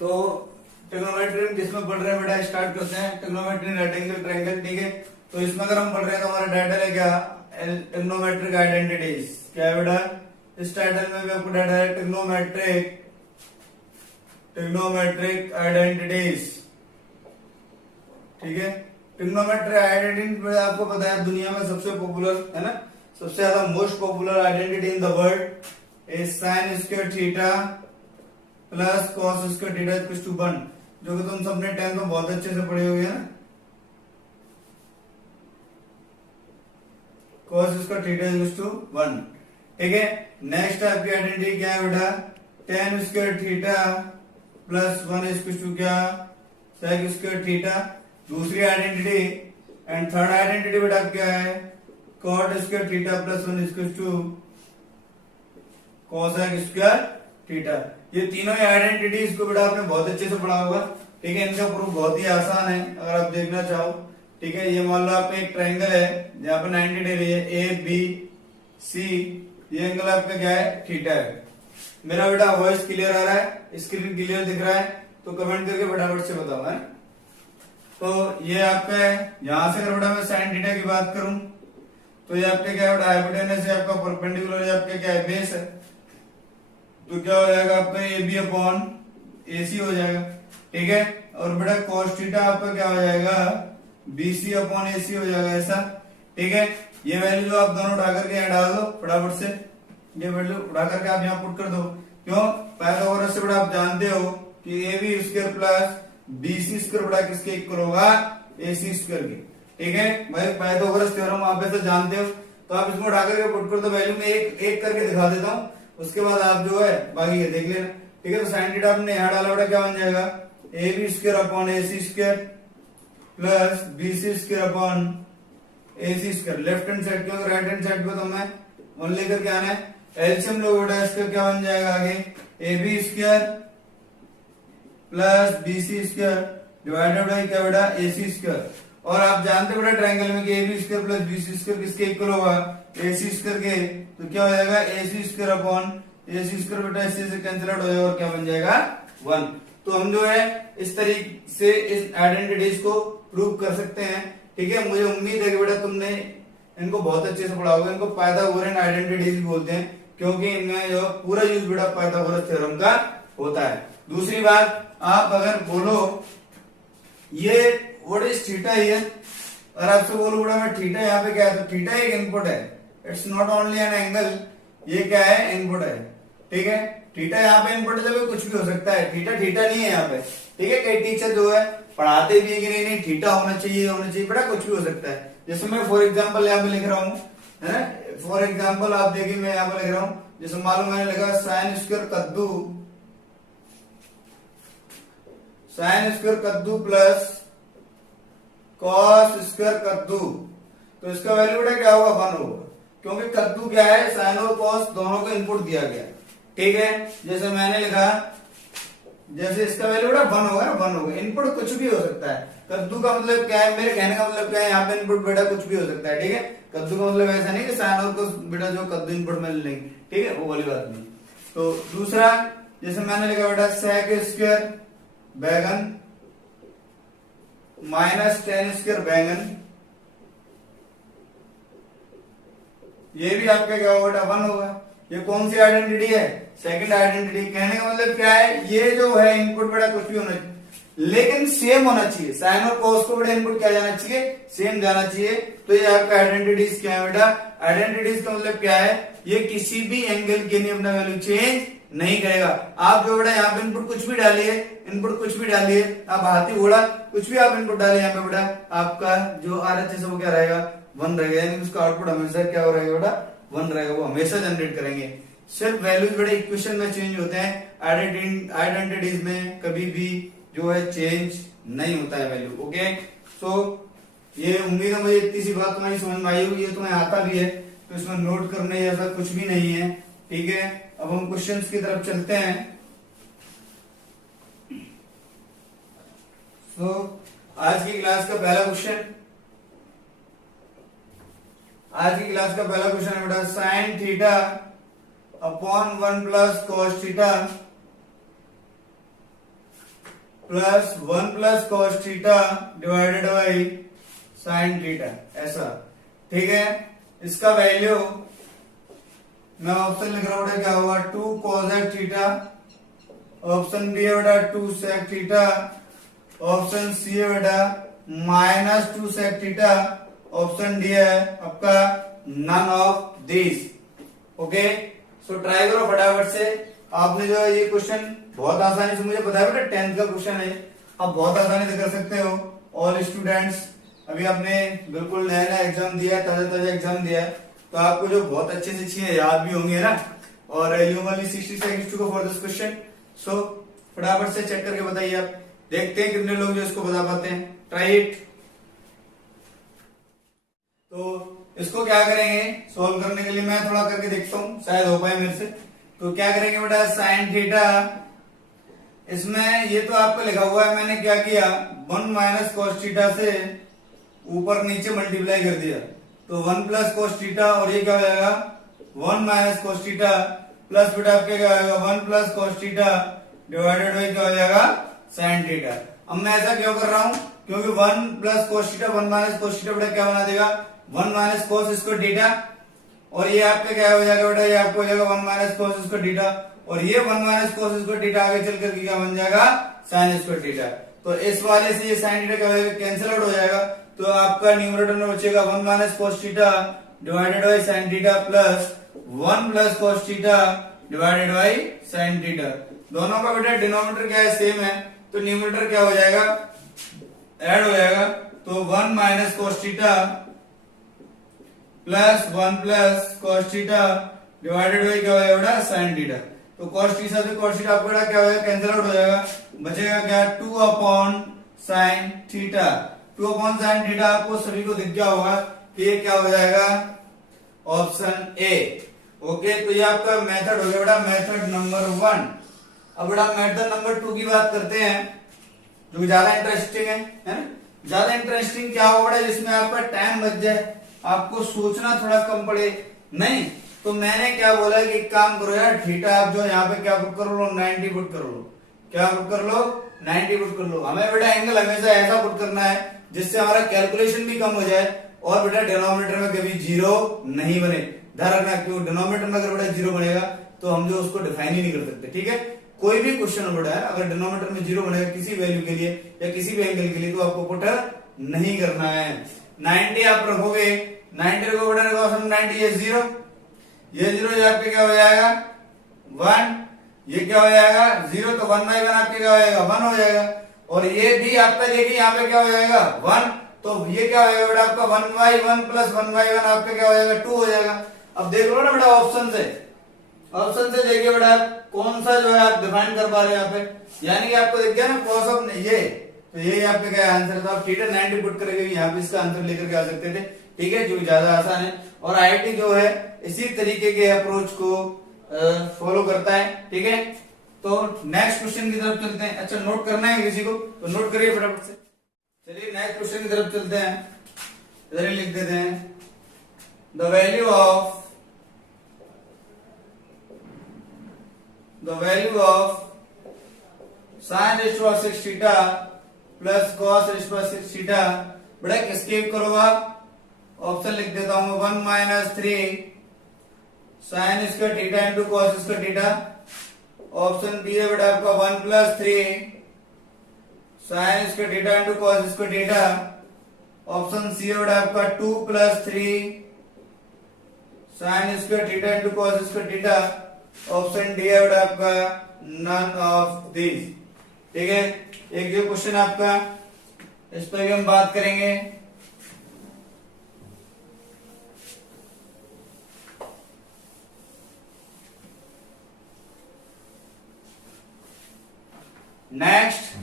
तो ट्रिग्नोमेट्री जिसमें पढ़ रहे हैं बेटा स्टार्ट करते हैं। ट्रिग्नोमेट्री राइट एंगल ट्रायंगल, ठीक है। तो इसमें अगर हम पढ़ रहे हैं तो हमारा टाइटल है क्या, ट्रिग्नोमेट्रिक आइडेंटिटीज। क्या है बेटा, इस टाइटल में भी आपको टाइटल है ट्रिग्नोमेट्रिक आइडेंटिटीज, ठीक है। ट्रिग्नोमेट्रिक आइडेंटिटी आपको पता है दुनिया में सबसे पॉपुलर है ना, सबसे ज्यादा most popular identity in the world is sine square theta plus cos square theta equals to 1, जो कि तुम सबने 10th में बहुत अच्छे से पढ़े हुए हैं। Cos square theta equals to 1, ठीक है। नेक्स्ट आपकी आइडेंटिटी क्या है बेटा, tan square theta plus 1 equals to क्या, sec स्क्वायर थीटा। दूसरी आइडेंटिटी एंड थर्ड आइडेंटिटी बेटा क्या है, cot square theta plus 1 equals to cosec square theta. ये तीनों ही आइडेंटिटीज को बेटा आपने बहुत अच्छे से पढ़ा होगा, ठीक है। इनका प्रूफ बहुत ही आसान है अगर आप देखना चाहो, ठीक है। ये मान लो आपका एक ट्रायंगल है जहां पर 90 डिग्री है, ए बी सी, ये एंगल आपका क्या है, थीटा है। मेरा बेटा वॉइस क्लियर आ रहा है, स्क्रीन क्लियर दिख रहा है, तो कमेंट करके फटाफट से बताओ है। तो ये आपका है, यहां से अगर बेटा मैं साइन थीटा की बात करूं तो ये आपका क्या है बेटा, हाइपोटेनस है आपका, परपेंडिकुलर है आपका क्या है, बेस है। तो क्या हो जाएगा आपका ए बी अपॉन ए सी हो जाएगा, ठीक है। और बेटा cos थीटा आपका क्या हो जाएगा, बी सी अपॉन ए सी हो जाएगा, ऐसा, ठीक है। ये वैल्यू जो आप दोनों उठा करके यहाँ डाल दो फटाफट से, ये वैल्यू उठा करके आप यहाँ पुट कर दो। क्यों, पाइथागोरस से बेटा आप जानते हो कि A B square plus B C square बेटा किसके इक्वल होगा, ए सी स्क्वायर के, ठीक है भाई। पाइथागोरस थ्योरम आप ऐसे जानते हो, तो आप इसको उठा करके पुट कर दो वैल्यू में, एक करके दिखा देता हूँ, उसके बाद आप जो है बाकी ये देख लेना, ठीक है। तो साइन थीटा आपने यहाँ डाला बेटा क्या बन जाएगा, A B square upon A C square plus B C square upon A C square. Left hand side क्योंकि राइट हैंड साइड पे तो हमें वन लेकर के आना है। एलसीएम लो बेटा इसका क्या बन जाएगा आगे, A B square plus B C square divided by क्या बेटा, ए सी स्क्वायर। और आप जानते हो बेटा ट्रायंगल में कि A B square plus B C square किसके इक्वल होगा, ए सी स्क्वायर के। तो क्या हो जाएगा, A C square upon A C square बेटा इससे से कैंसिल आउट हो जाएगा और क्या बन जाएगा, 1। तो हम जो है इस तरीके से इस आइडेंटिटीज को प्रूव कर सकते हैं, ठीक है। मुझे उम्मीद है कि बेटा तुमने इनको बहुत अच्छे से पढ़ा होगा। इनको पाइथागोरन आइडेंटिटीज भी बोलते हैं क्योंकि इनमें जो पूरा यूज बेटा पाइथागोरस थ्योरम का होता है। दूसरी बात, आप अगर बोलो ये व्हाट इज थीटा हियर, और आपसे बोलो बेटा मैं थीटा यहाँ पे क्या है, तो थीटा एक इनपुट है, it's not only an angle, ये क्या है, इनपुट है, ठीक है। थीटा यहाँ पे इनपुट है, कुछ भी हो सकता है, थीटा थीटा नहीं है यहाँ पे, ठीक है। कई टीचर जो है पढ़ाते भी है कि नहीं थीटा होना चाहिए बेटा, कुछ भी हो सकता है। जैसे मैं फॉर एग्जांपल यहाँ पे लिख रहा हूँ, है ना, फॉर एग्जांपल आप देखिए मैं यहाँ पे लिख रहा हूँ, जैसे मालूम मैंने लिखा साइन स्क्वायर कद्दू प्लस कॉस स्क्वायर कद्दू, तो इसका वैल्यू बेटा क्या होगा, 1 होगा, क्योंकि कद्दू क्या है, साइन और कॉस दोनों को इनपुट दिया गया, ठीक है। जैसे मैंने लिखा, जैसे इसका वैल्यू बेटा 1 होगा ना, 1 होगा। इनपुट कुछ भी हो सकता है, कद्दू का मतलब क्या है, मेरे कहने का मतलब क्या है, यहाँ पे इनपुट बेटा कुछ भी हो सकता है, ठीक है। कद्दू का मतलब ऐसा नहीं कि साइन और कॉस बेटा जो कद्दू इनपुट में लेंगे, ठीक है, वो वाली बात नहीं। तो दूसरा, जैसे मैंने लिखा बेटा सेक स्क्वायर बैगन माइनस टेन स्क्वायर बैंगन, ये भी आपका क्या होगा बेटा, 1 होगा। ये कौन सी आइडेंटिटी है, सेकंड आइडेंटिटी। कहने का मतलब क्या है, ये जो है इनपुट बेटा कुछ भी होना चाहिए लेकिन सेम होना चाहिए, साइन और कॉस को बेटा इनपुट क्या जाना चाहिए, सेम जाना चाहिए। तो ये आपका आइडेंटिटीज क्या है बेटा, आइडेंटिटीज का मतलब क्या है, ये किसी भी एंगल के लिए अपना वैल्यू चेंज नहीं करेगा। आप जो बेटा यहाँ पे इनपुट कुछ भी डालिए, आप हाथी घोड़ा कुछ भी आप इनपुट डालिए यहाँ पे बेटा, आपका जो RHS है वो क्या रहेगा, 1 रहेगा, यानी उसका आउटपुट हमेशा क्या हो रहेगा बेटा, 1 रहेगा, वो हमेशा जनरेट करेंगे। सिर्फ वैल्यूज बेटा इक्वेशन में चेंज होते हैं, आइडेंटिटीज में कभी भी जो है चेंज नहीं होता है वैल्यू, ओके। सो ये उम्मीद है मुझे इतनी सी बात तुम्हारी समझ में आई होगी, ये तुम्हें आता भी है तो इसमें नोट करने जैसा कुछ भी नहीं है, ठीक है। अब हम क्वेश्चंस की तरफ चलते हैं। तो आज की क्लास का पहला क्वेश्चन है बेटा, sine theta upon 1 plus cos theta plus 1 plus cos theta divided by sine theta, ऐसा। ठीक है, इसका वैल्यू मैं ऑप्शन लिख रहा हूं, क्या होगा 2 cosec थीटा, ऑप्शन बी है बेटा 2 sec थीटा, ऑप्शन सी है बेटा minus 2 sec theta, option D है आपका none of this. Okay, so try करो फटाफट से। आपने जो ये क्वेश्चन बहुत आसानी से, मुझे पता है बेटा 10th का क्वेश्चन है, आप बहुत आसानी से कर सकते हो। ऑल स्टूडेंट्स, अभी आपने बिल्कुल नया नया एग्जाम दिया है, ताजा ताजा एग्जाम दिया है, तो आपको जो बहुत अच्छे से चीजें याद भी होंगी ना। और you only 60 seconds to go for this question, सो फटाफट से चेक करके बताइए आप। देखते हैं कितने लोग जो इसको बता पाते हैं। Try it. तो इसको क्या करेंगे सॉल्व करने के लिए, मैं थोड़ा करके देखता हूं, शायद हो पाए मेरे से। तो क्या करेंगे बेटा, साइन थीटा, इसमें ये तो आपको लिखा हुआ है, मैंने क्या किया 1 माइनस कॉस थीटा से ऊपर नीचे मल्टीप्लाई कर दिया, तो 1 प्लस कॉस थीटा, और ये क्या हो जाएगा 1 माइनस कॉस थीटा, प्लस बेटा आपके क्या आएगा 1 plus cos theta divided by क्या हो जाएगा साइन थीटा। अब मैं ऐसा क्यों कर रहा हूं, क्योंकि 1 plus cos theta 1 minus cos theta बेटा क्या बना देगा 1 माइनस कॉस स्क्वायर थीटा, और ये आपके क्या हो जाएगा बेटा, ये आपको हो जाएगा 1 माइनस कॉस स्क्वायर थीटा, और ये 1 माइनस कॉस स्क्वायर थीटा आगे चल करके क्या बन जाएगा साइन स्क्वायर थीटा। तो इस वाले से ये साइन थीटा क्या हो जाएगा कैंसिल आउट हो जाएगा, तो आपका न्यूमरेटर में बचेगा 1 minus cos theta divided by sine theta plus 1 plus cos theta divided by sine theta. दोनों का बेटा डिनोमिनेटर क्या है सेम है, तो न्यूमरेटर क्या हो जाएगा ऐड हो जाएगा, तो 1 minus cos theta plus 1 plus cos theta divided by क्या हो जाएगा बेटा साइन थीटा। तो कॉस थीटा से कॉस थीटा आपका क्या हो जाएगा कैंसिल आउट हो जाएगा, बचेगा क्या 2 upon sine theta. 2 upon sine theta आपको सभी को दिख गया होगा कि ये क्या हो जाएगा ऑप्शन ए। ओके, तो ये आपका मेथड हो गया बेटा मेथड नंबर 1। अब बेटा मेथड नंबर 2 की बात करते हैं, जो ज्यादा इंटरेस्टिंग है ना। ज्यादा इंटरेस्टिंग क्या होगा बेटा, जिसमें आपका टाइम बच जाए, आपको सोचना थोड़ा कम पड़े। नहीं तो मैंने क्या बोला कि एक काम करो यार, थीटा आप जो यहाँ पे क्या पुट कर लो 90 पुट कर लो, क्या पुट कर लो 90 पुट कर लो। हमें बेटा एंगल हमेशा ऐसा पुट करना है जिससे हमारा कैलकुलेशन भी कम हो जाए, और बेटा डिनोमिनेटर में कभी जीरो नहीं बने। ध्यान रखना, क्यों डिनोमिनेटर में अगर बेटा जीरो बनेगा तो हम जो उसको डिफाइन ही नहीं कर सकते। ठीक है, कोई भी क्वेश्चन हो बेटा अगर डिनोमिनेटर में जीरो बनेगा किसी वैल्यू के लिए या किसी भी एंगल के लिए, तो आपको पुट नहीं करना है। 90 आप रखोगे, 90 रखोगे बेटा 90 ये जीरो, ये जीरो आपके क्या हो जाएगा 1, ये क्या हो जाएगा 0, तो 1/1 आपके क्या हो जाएगा 1 हो जाएगा, और ये भी आपका देखिए यहाँ पे क्या हो जाएगा 1, तो ये क्या हो जाएगा बेटा आपका 1/1 प्लस 1/1 आपका क्या हो जाएगा 2 हो जाएगा। अब देख लो ना बेटा ऑप्शन से, ऑप्शन से देखिए बेटा आप कौन सा जो है आप डिफाइन कर पा रहे हैं यहाँ पे, यानी कि आपको देख गया ना कॉस ऑफ ये, तो ये आपका क्या आंसर था। आप थीटा 90 पुट करेंगे यहाँ पे इसका आंसर लेकर के आ सकते थे। ठीक है, जो ज्यादा आसान है, और आईआईटी जो है इसी तरीके के अप्रोच को फॉलो करता है। ठीक है, तो नेक्स्ट क्वेश्चन की तरफ चलते हैं। अच्छा नोट करना है किसी को तो नोट करिए फटाफट से। चलिए नेक्स्ट क्वेश्चन की तरफ चलते हैं, इधर ही लिख देते हैं the value of sine raised power 6 theta plus cos raised power 6 theta. बड़ा एस्केप करो आप, ऑप्शन लिख देता हूं 1 minus 3 sine square theta into cos square theta. Option B है बेटा आपका 1 plus 3 sine square theta into cos square theta. Option C है बेटा आपका 2 plus 3 sine square theta into cos square theta. Option D है बेटा आपका नन ऑफ दिस। ठीक है, एक जो क्वेश्चन आपका इस पर भी हम बात करेंगे। नेक्स्ट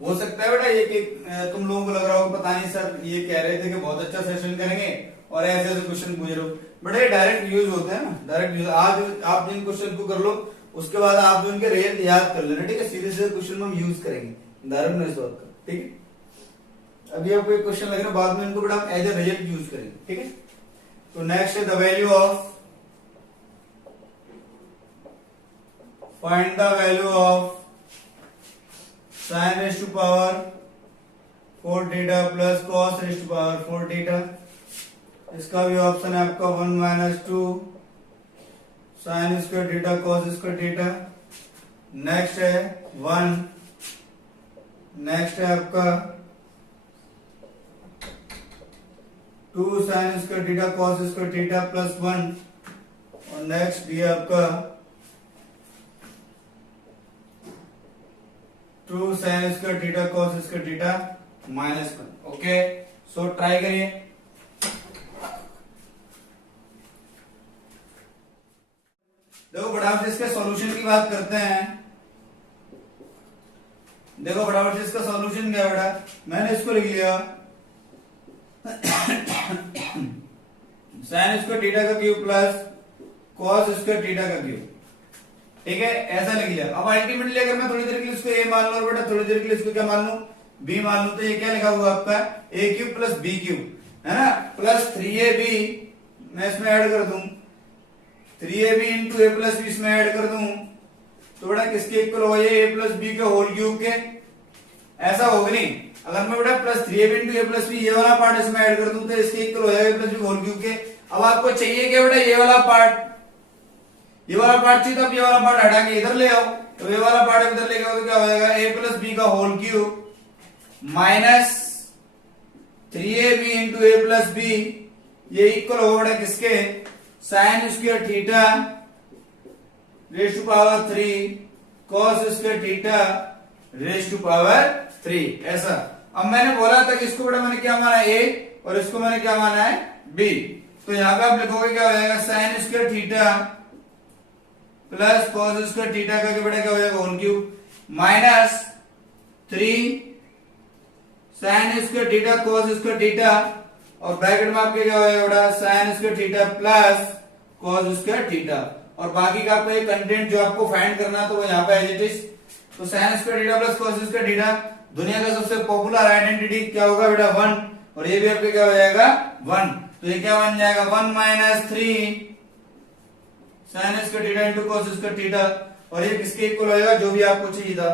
हो सकता है बेटा ये कि तुम लोगों को लग रहा होगा पता नहीं सर ये कह रहे थे कि बहुत अच्छा सेशन करेंगे और ऐसे ऐसे क्वेश्चन पूछ रहे हो। बट ये डायरेक्ट यूज होते हैं ना, डायरेक्ट यूज। आज आप जिन क्वेश्चन को कर लो उसके बाद आप जो इनके रिजल्ट याद कर लेना। ठीक है, सीधे सीधे क्वेश्चन हम यूज करेंगे, डायरेक्ट नहीं सॉल्व कर। ठीक है, अभी आपको एक क्वेश्चन लग रहा है, बाद में इनको बेटा हम एज ए रिजल्ट यूज करेंगे। ठीक है, तो नेक्स्ट है the value of find the value of sine raise to power 4 theta plus cos raise to power 4 theta. इसका भी ऑप्शन है आपका 1 minus 2 sine square theta cos square theta. Next है 1, नेक्स्ट है आपका 2 sine square theta cos square theta plus 1, और next ये आपका 2 sine square theta cos square theta minus 1। Okay, so try करिए। देखो फटाफट से इसके सॉल्यूशन की बात करते हैं। देखो फटाफट से इसका सॉल्यूशन क्या बेटा, मैंने इसको लिख लिया साइन स्क्वायर थीटा का cube plus cos square theta का क्यूब। ठीक है, ऐसा लिख लिया। अब अल्टीमेटली अगर मैं थोड़ी देर के लिए इसको ए मान लूं और बेटा थोड़ी देर के लिए इसको क्या मान लूं, बी मान लूं, तो ये क्या लिखा हुआ आपका ए क्यूब प्लस बी क्यूब है ना, प्लस 3ab मैं इसमें ऐड कर दूं, 3ab into a plus B इसमें ऐड कर दूं, तो बेटा किसके इक्वल हो जाए, ए प्लस बी के होल क्यूब के। ऐसा होगा नहीं, अगर मैं बेटा plus 3ab into a plus b ये वाला पार्ट इसमें ऐड कर दूं तो इसके इक्वल हो जाएगा a plus B whole cube के। अब आपको चाहिए क्या बेटा, ये वाला पार्ट चाहिए, तो आप ये वाला पार्ट हटा के इधर ले आओ, तो ये वाला पार्ट इधर लेके आओ तो क्या हो जाएगा, ए प्लस बी का whole cube minus 3ab into a plus b, ये इक्वल होगा बेटा किसके, sine square theta raise to power 3 cos square theta raise to power 3। ऐसा। अब मैंने बोला था कि इसको बेटा मैंने क्या माना है ए, और इसको मैंने क्या माना है बी, तो यहां पे आप लिखोगे क्या हो जाएगा, sine square theta plus cos square theta का बेटा क्या हो जाएगा whole cube minus 3 sine square theta cos square theta, और ब्रैकेट में आपके क्या हो जाएगा बेटा sine square theta plus cos square theta, और बाकी का आपका कंटेंट जो आपको फाइंड करना तो वो यहाँ पे एज इट इज। तो sign square theta plus cos square theta दुनिया का सबसे पॉपुलर आइडेंटिटी क्या होगा बेटा 1, और ये भी आपके क्या हो जाएगा 1, तो ये क्या बन जाएगा 1 minus 3 sine square theta into cos square theta, और ये किसके इक्वल हो जाएगा, जो भी आपको चाहिए था,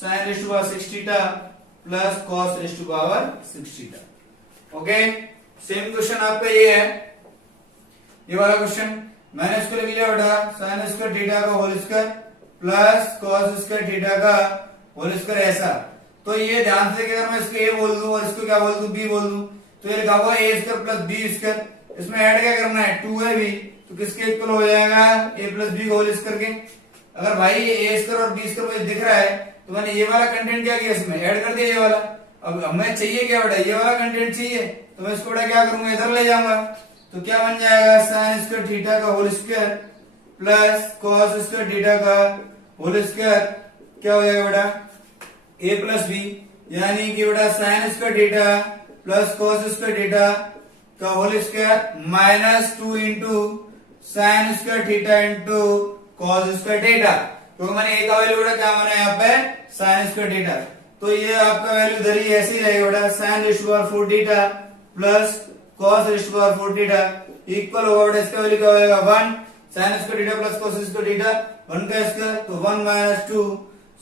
sine raise to power 6 theta plus cos raise to power 6 theta. Okay, same question आपका ये है, ये वाला क्वेश्चन मैंने इसको लिख लिया बेटा साइन स्क्वायर थीटा का whole square plus cos square theta का होल स्क्वायर। ऐसा, तो ये ध्यान से कि अगर मैं इसको ए बोल दूं और इसको क्या बोल दूं बी बोल दूं, तो ये लिखा हुआ ए स्क्वायर प्लस बी स्क्वायर, इसमें ऐड क्या करना है 2ab, तो किसके इक्वल हो जाएगा a plus B whole square के। अगर भाई ये ए स्क्वायर और बी स्क्वायर मुझे दिख रहा है तो मैंने ये वाला कंटेंट क्या किया, इसमें ऐड कर दिया ये वाला। अब हमें चाहिए क्या बेटा, ये वाला कंटेंट चाहिए, तो मैं इसको बेटा क्या करूंगा, इधर ले जाऊंगा, तो क्या बन जाएगा साइन स्क्वायर थीटा का whole square plus cos square theta का होल स्क्वायर, क्या हो जाएगा बेटा ए प्लस बी, यानी कि बेटा sine square theta plus cos square theta का whole square minus 2 into sine square theta into cos square theta, क्योंकि मैंने ए का वैल्यू बेटा क्या माना यहाँ पे साइन स्क्वायर थीटा, तो ये आपका वैल्यू इधर ही ऐसे ही रहेगा बेटा sine raise to power 4 theta plus cos raise to power 4 theta equal होगा बेटा इसका वैल्यू क्या हो जाएगा 1 sine square theta plus cos square theta 1 का स्क्वायर, तो 1 minus 2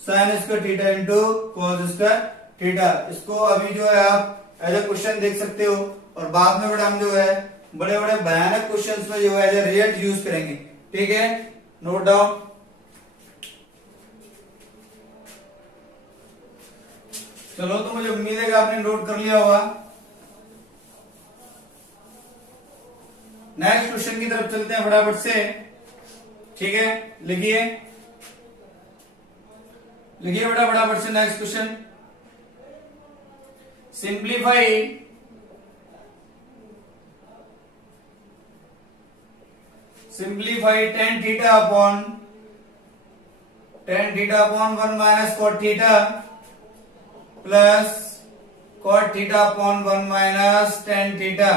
sine square theta into cos square theta. इसको अभी जो है आप एज ए क्वेश्चन देख सकते हो, और बाद में बेटा हम जो है बड़े बड़े भयानक क्वेश्चंस में जो है एज ए रिजल्ट यूज करेंगे। ठीक है, नोट डाउन। चलो, तो मुझे उम्मीद है कि आपने नोट कर लिया होगा। नेक्स्ट क्वेश्चन की तरफ चलते हैं फटाफट से। ठीक है, लिखिए बेटा फटाफट से next question. Simplify tan theta upon 1 minus cot theta plus cot theta upon 1 minus tan theta.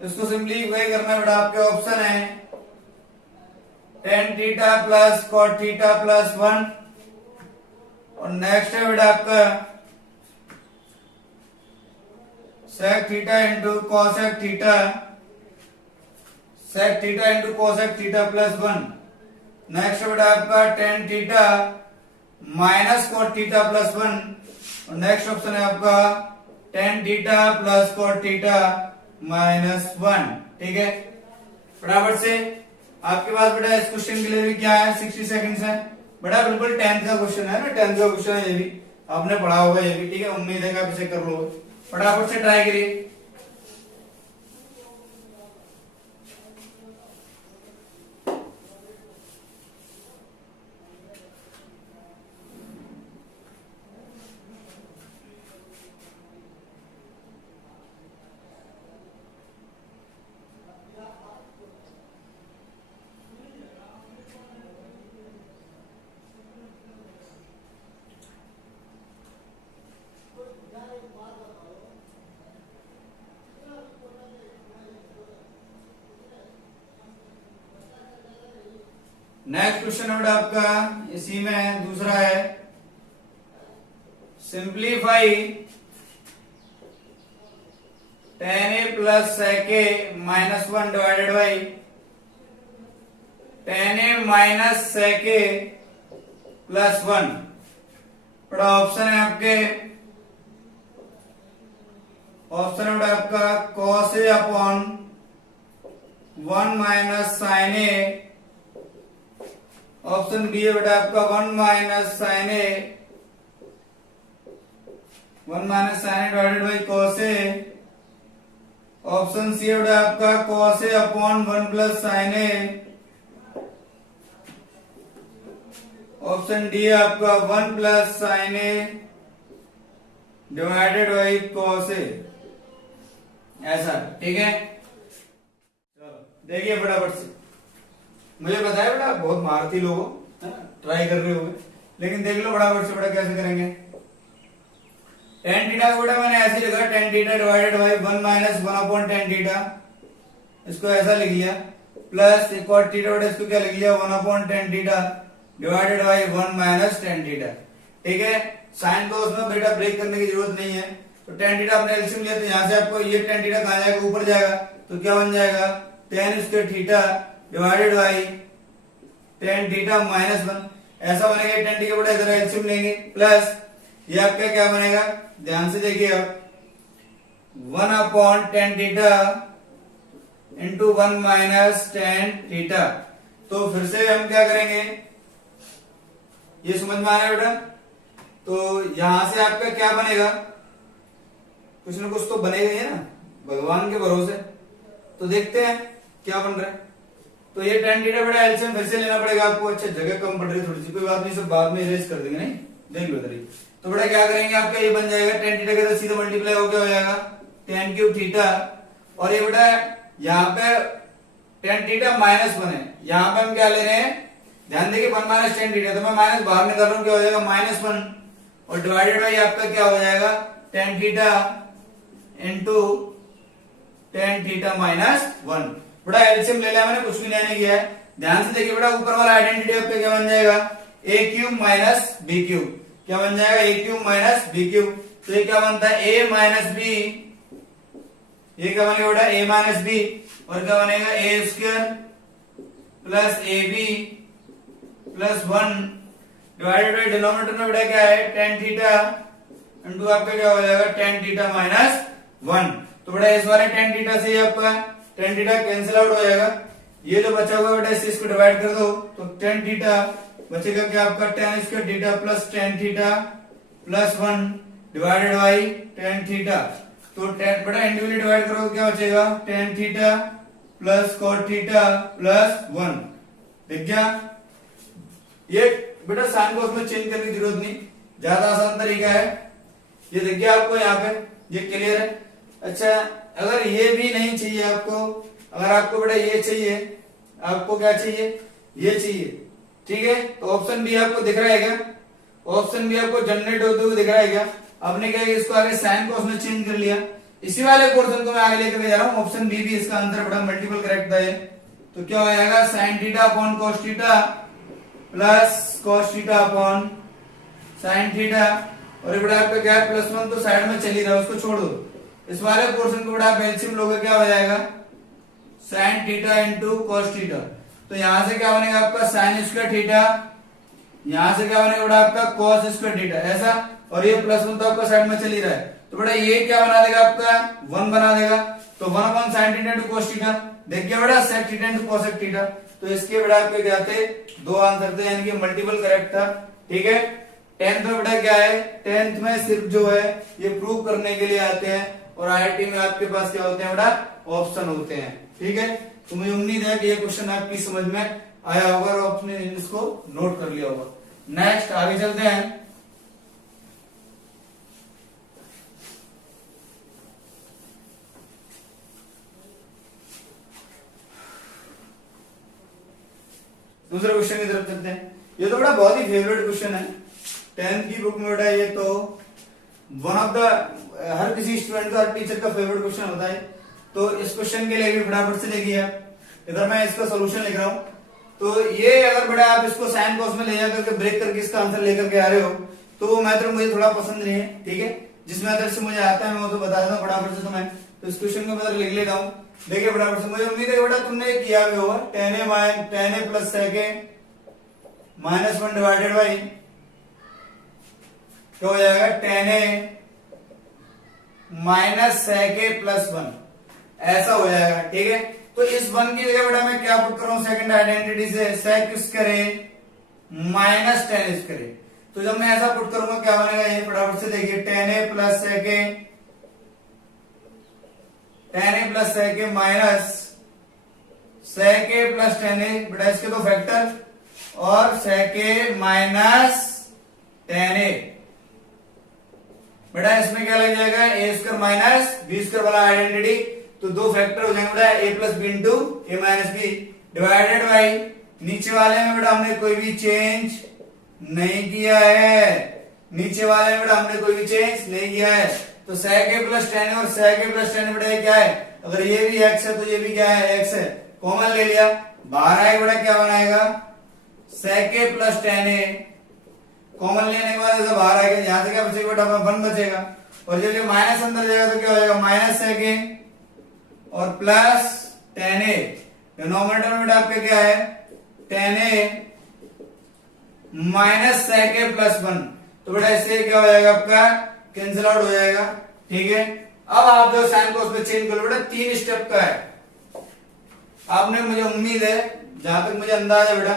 इसको सिंप्लीफाई करना बेटा आपके ऑप्शन है tan theta plus cot theta plus 1, और नेक्स्ट है बेटा आपका sec theta into cosec theta, sec theta into cosec theta plus 1, next बेटा आपका ten theta minus cot theta plus 1, और नेक्स्ट ऑप्शन है आपका ten theta plus cot theta minus 1। ठीक है, फटाफट से आपके पास बेटा इस क्वेश्चन के लिए भी क्या है, 60 सेकंड्स है बेटा, बिल्कुल 10th का क्वेश्चन है ना, 10th का क्वेश्चन है, ये भी आपने पढ़ा होगा ये भी। ठीक है, उम्मीद है कि आप इसे कर लो, फटाफट से ट्राई करिए। नेक्स्ट क्वेश्चन है बेटा आपका इसी में दूसरा है, simplify tan A plus sec A minus 1 divided by tan A minus sec A plus 1। बड़ा ऑप्शन है आपके, ऑप्शन है बेटा आपका cos A upon 1 minus sine A, option B है बेटा आपका 1 minus sine A divided by cos A, option C है बेटा आपका cos A upon 1 plus sine A, option D है आपका 1 plus sine A divided by cos ए, ऐसा। ठीक है, चलो देखिए फटाफट से, मुझे बताया बेटा बहुत मारती लोगों, ट्राई कर रहे होगे, लेकिन देख लो फटाफट से बेटा कैसे करेंगे। टेन थीटा को बेटा मैंने ऐसे लिखा, tan theta divided by 1 minus 1 upon tan theta, इसको ऐसा लिख लिया, प्लस कॉट थीटा बेटा इसको क्या लिख लिया 1 upon tan theta divided by 1 minus tan theta. ठीक है, साइन को उसमें बेटा ब्रेक करने की जरूरत नहीं है, तो टेन थीटा अपने एलसीएम लिया, तो यहाँ से आपको ये टेन थीटा कहाँ जाएगा, ऊपर जाएगा, तो क्या बन जाएगा ten square theta divided by tan theta minus 1, ऐसा बनेगा। टेन थीटा बेटा इधर एलसीएम लेंगे, प्लस ये आपका क्या बनेगा, ध्यान से देखिए आप, 1 upon ten theta into 1 minus tan theta. तो फिर से हम क्या करेंगे, ये समझ में आ रहा है बेटा, तो यहां से आपका क्या बनेगा, कुछ ना कुछ तो बनेगा ही है ना, भगवान के भरोसे। तो देखते हैं क्या बन रहा है। तो ये टेन थीटा बेटा एलसीएम फिर से लेना पड़ेगा आपको, अच्छा जगह कम पड़ रही है थोड़ी सी, कोई बात नहीं, सब बाद में इरेज कर देंगे, नहीं देख लो इधर। तो बेटा क्या करेंगे, आपका ये बन जाएगा टेन थीटा के साथ सीधे मल्टीप्लाई हो क्या हो जाएगा टेन क्यूब थीटा, और ये बेटा यहाँ पे टेन थीटा माइनस 1 है, यहाँ पे हम क्या ले रहे हैं, ध्यान देखिए 1 माइनस टेन थीटा, तो मैं माइनस बाहर निकाल रहा हूँ, क्या हो जाएगा माइनस 1, और डिवाइडेड बाई आपका क्या हो जाएगा ten theta into ten theta minus 1। बड़ा एलसीएम ले लिया मैंने, कुछ भी नहीं किया है, ध्यान से देखिए बेटा, ऊपर वाला आइडेंटिटी आपका क्या बन जाएगा a cube minus B cube, क्या बन जाएगा a cube minus B cube. तो ये क्या बनता है ए माइनस बी, ये क्या बनेगा बेटा ए माइनस बी, और क्या बनेगा a square plus a b plus 1 divided by denominator में बेटा क्या है टेन थीटा इंटू आपका क्या हो जाएगा टेन थीटा माइनस 1। तो बेटा इस वाले टेन थीटा से आपका टेन थीटा कैंसिल आउट हो जाएगा, ये जो बचा हुआ बेटा इसको डिवाइड कर दो, तो टेन थीटा बचेगा क्या आपका tan square theta plus tan theta plus 1 divided by tan theta. तो टेन बेटा इंडिविजुअली डिवाइड करो क्या बचेगा tan theta plus cot theta plus 1। देख गया, ये बेटा साइन को उसमें चेंज करने की जरूरत नहीं, ज्यादा आसान तरीका है, ये देख गया आपको यहाँ पे, ये क्लियर है। अच्छा अगर ये भी नहीं चाहिए आपको, अगर आपको बेटा ये चाहिए, आपको क्या चाहिए ये चाहिए, ठीक है, तो ऑप्शन बी आपको दिख रहा है क्या, ऑप्शन बी आपको जनरेट होते हुए दिख रहा है क्या, आपने क्या किया इसको आगे साइन को उसमें चेंज कर लिया, इसी वाले पोर्शन को मैं आगे लेकर जा रहा हूँ, ऑप्शन बी भी इसका आंसर बड़ा मल्टीपल करेक्ट था ये। तो क्या हो जाएगा sine theta upon cos theta plus cos theta upon sine theta, और बेटा आपका क्या है प्लस 1 तो साइड में चल ही रहा है, उसको छोड़ दो, इस वाले पोर्शन को बेटा आप एलसीएम लोगे क्या हो जाएगा sine theta into cos theta, तो यहां से क्या बनेगा आपका साइन स्क्वायर थीटा, यहां से क्या बनेगा बेटा आपका कॉस स्क्वायर थीटा, ऐसा। और ये प्लस वन तो आपका साइड में चल ही रहा है, तो बेटा ये क्या बना देगा आपका 1 बना देगा। तो 1 upon sine theta to cos theta, देखिए बेटा sec theta to cosec theta. तो इसके बेटा आपके क्या थे, दो आंसर थे, यानी कि मल्टीपल करेक्ट था। ठीक है, 10th में बेटा क्या है, 10th में सिर्फ जो है ये प्रूव करने के लिए आते हैं, और IIT में आपके पास क्या होते हैं बेटा, ऑप्शन होते हैं। ठीक है, तो मुझे उम्मीद है कि ये क्वेश्चन आपकी समझ में आया होगा और आपने इसको नोट कर लिया होगा। नेक्स्ट आगे चलते हैं। दूसरे क्वेश्चन की तरफ चलते हैं। ये तो बड़ा बहुत ही फेवरेट क्वेश्चन है 10th की बुक में बेटा, ये तो वन ऑफ द हर किसी स्टूडेंट का, हर टीचर का फेवरेट क्वेश्चन होता है। तो इस क्वेश्चन के लिए भी फटाफट से देखिए आप, इधर मैं इसका सोल्यूशन लिख रहा हूं। तो ये अगर बेटा आप इसको साइन कॉस में ले जाकर के ब्रेक करके इसका आंसर लेकर के आ रहे हो, तो वो मेथड मुझे थोड़ा पसंद नहीं है। ठीक है, जिस मेथड से मुझे आता है मैं वो तो बता देता हूँ फटाफट से। तो मैं तो इस क्वेश्चन को मैं लिख लेता हूँ, देखिए फटाफट से। मुझे उम्मीद है बेटा तुमने किया भी होगा, tan a plus sec a minus 1 divided by क्या हो जाएगा, tan a minus sec a plus 1, ऐसा हो जाएगा। ठीक है, तो इस 1 की जगह बेटा मैं क्या पुट कर रहा हूं सेकंड आइडेंटिटी से, sec square minus tan square. तो जब मैं ऐसा पुट करूंगा क्या बनेगा, ये फटाफट से देखिए, tan a plus sec a minus sec a plus tan a, बेटा इसके तो फैक्टर, और sec a minus tan a। बेटा इसमें क्या लग जाएगा, a square minus b square वाला आइडेंटिटी, तो दो फैक्टर हो जाएंगे बेटा, a plus B into A minus B, divided by नीचे वाले में बेटा हमने कोई भी चेंज नहीं किया है, नीचे वाले में बेटा हमने कोई भी चेंज नहीं किया है। तो sec a plus tan a और sec a plus tan a बेटा क्या है, अगर ये भी x है तो ये भी क्या है, x है, कॉमन ले लिया, बाहर आएगा बेटा क्या बनाएगा, sec a plus tan a, common लेने के बाद ऐसा बाहर आएगा, यहां से क्या बचेगा बेटा, 1 बचेगा, और जब ये माइनस अंदर जाएगा तो क्या हो जाएगा, माइनस sec a और प्लस tan a, डिनोमिनेटर में बेटा आपके क्या है, tan a minus sec a plus 1। तो बेटा इससे क्या हो जाएगा आपका, कैंसिल आउट हो जाएगा। ठीक है, अब आप जो साइन को उसमें चेंज करो बेटा, 3 स्टेप का है। आपने, मुझे उम्मीद है, जहां तक मुझे अंदाजा है बेटा,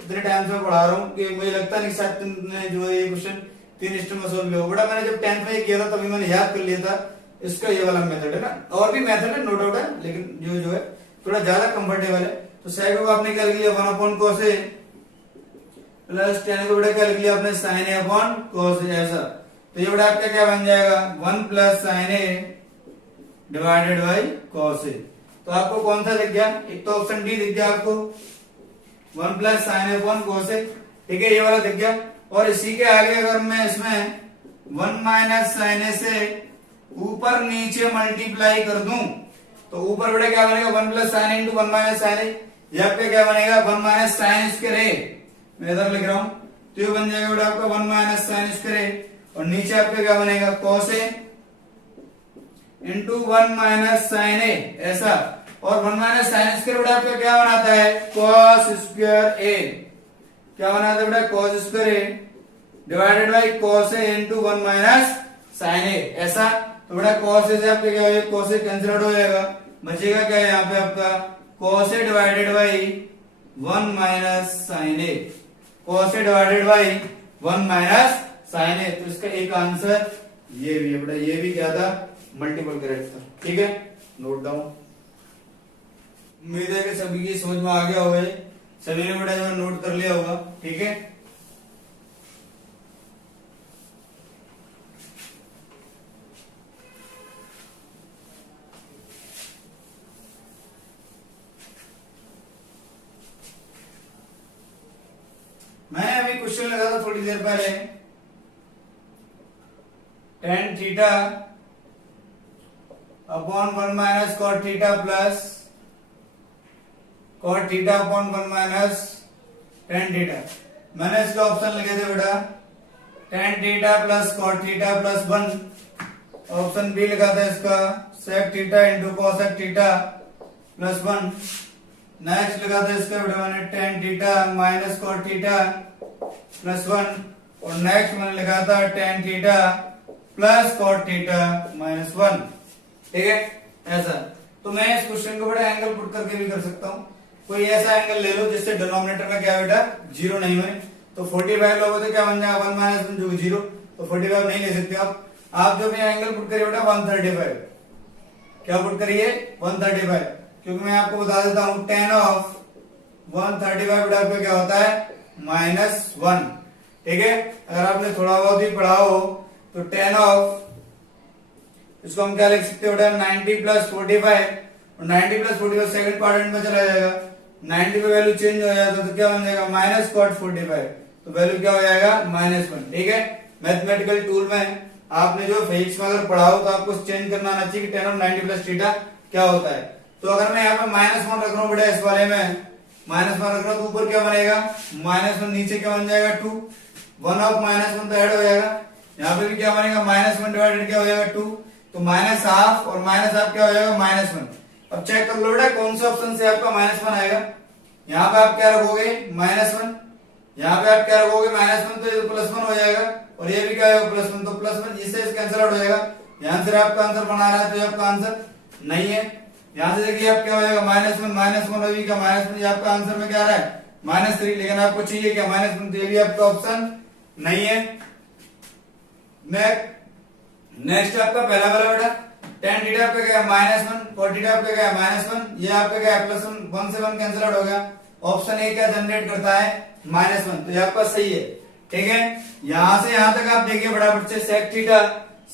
इतने टाइम से पढ़ा रहा हूं कि मुझे लगता नहीं शायद तुमने जो है ये क्वेश्चन 3 स्टेप में सोल्व किया हो। बेटा मैंने जब 10th में किया था तभी मैंने याद कर लिया था, इसका ये वाला मेथड है ना, और भी मेथड है नो डाउट है, लेकिन जो है थोड़ा ज्यादा कंफर्टेबल है। तो sec को आपने क्या लिख लिया, 1 upon cos a, plus tan को बेटा क्या लिख लिया आपने, sin a upon cos a, ऐसा। तो ये बेटा आपका क्या बन जाएगा, 1 plus sin a divided by cos a। तो आपको कौन सा दिख गया, एक तो ऑप्शन डी दिख गया आपको, 1 plus sin a upon cos a। ठीक है, ये वाला दिख गया। और इसी के आगे अगर मैं इसमें 1 माइनस sin a से ऊपर नीचे मल्टीप्लाई कर दूं, तो ऊपर बेटा क्या बनेगा, 1 plus sin a into 1 minus sin a, यहाँ पे क्या बनेगा, 1 माइनस sin स्क्वायर a, मैं इधर लिख रहा हूं, तो ये बन जाएगा बेटा आपका 1 माइनस sin स्क्वायर a, और नीचे आपका क्या बनेगा, cos a into 1 minus sin a, ऐसा। और 1 माइनस sin स्क्वायर बेटा आपका क्या बनाता है, cos स्क्वायर a, क्या बनाता है बेटा, cos square a divided by cos a into 1 minus sin a, ऐसा। तो बेटा cos a से आपका क्या हो जाएगा, cos a कैंसिल आउट हो जाएगा, बचेगा क्या यहाँ पे आपका, cos a divided by 1 minus sin a, cos a divided by 1 minus sin a। तो इसका एक आंसर ये भी है बेटा, ये भी क्या था, मल्टीपल करेक्ट था। ठीक है, नोट डाउन। उम्मीद है कि सभी की समझ में आ गया होगा, सभी ने बेटा जो नोट कर लिया होगा। ठीक है, मैं अभी क्वेश्चन लगा था थोड़ी देर पहले, tan theta upon 1 minus cot theta plus cot theta upon 1 minus tan theta. मैंने इसका ऑप्शन लिखे थे बेटा, tan theta plus cot theta plus 1। Option B लिखा था इसका, sec theta into cosec theta plus 1। Next लगाते हैं इसका बेटा मैंने tan theta minus cot theta plus 1 और नेक्स्ट मैंने लिखा था tan theta plus cot theta minus 1। ठीक है ऐसा। तो मैं इस क्वेश्चन को बेटा एंगल पुट करके भी कर सकता हूँ। कोई ऐसा एंगल ले लो जिससे डिनोमिनेटर में क्या बेटा जीरो नहीं हो। तो 45 लोगे तो क्या बन जाएगा 1 माइनस 1 जो जीरो। तो 45 नहीं ले सकते आप जो भी एंगल पुट करिए बेटा 135। क्या पुट करिए 135, क्योंकि मैं आपको बता देता हूं tan ऑफ 135 बेटा आपका क्या होता है -1। ठीक है, अगर आपने थोड़ा बहुत भी पढ़ा हो तो tan ऑफ इसको हम क्या लिख सकते हैं बेटा 90 प्लस 45 और 90 प्लस 45 सेकंड क्वाड्रेंट में चला जाएगा। 90 पे वैल्यू चेंज हो जाएगा तो क्या बन जाएगा माइनस कॉट 45, तो वैल्यू क्या हो जाएगा -1। ठीक है, मैथमेटिकल टूल में आपने जो फिजिक्स में अगर पढ़ा हो तो आपको चेंज करना आना चाहिए कि tan ऑफ 90 प्लस थीटा क्या होता है। तो अगर मैं यहाँ पे -1 रख रहा हूँ बेटा इस वाले में -1 रख रहा हूँ तो ऊपर क्या बनेगा -1, नीचे क्या बन जाएगा 2, 1 ऑफ -1 तो ऐड हो जाएगा। यहाँ पे भी क्या बनेगा -1 डिवाइडेड क्या हो जाएगा 2, तो -12 और -12 क्या हो जाएगा -1। अब चेक कर लो बेटा कौन से ऑप्शन से आपका -1 आएगा। यहाँ पे आप क्या रखोगे -1, यहाँ पे आप क्या रखोगे -1 तो ये +1 हो जाएगा और ये भी क्या होगा +1, तो +1 इससे कैंसिल आउट हो जाएगा। यहाँ से आपका आंसर बना रहा है तो ये आपका आंसर नहीं है। यहाँ से देखिए आप क्या हो जाएगा -1 अभी का -1 ये आपका आंसर में क्या आ रहा है -3, लेकिन आपको चाहिए क्या -1, तो ये भी आपका ऑप्शन नहीं है। नेक्स्ट आपका पहला वाला बेटा tan थीटा आपका क्या है -1, cot थीटा आपका क्या है -1, ये आपका क्या है +1, 1 से 1 कैंसिल आउट हो गया। ऑप्शन ए क्या जनरेट करता है -1, तो ये आपका सही है। ठीक है, यहां से यहां तक आप देखिए फटाफट से sec थीटा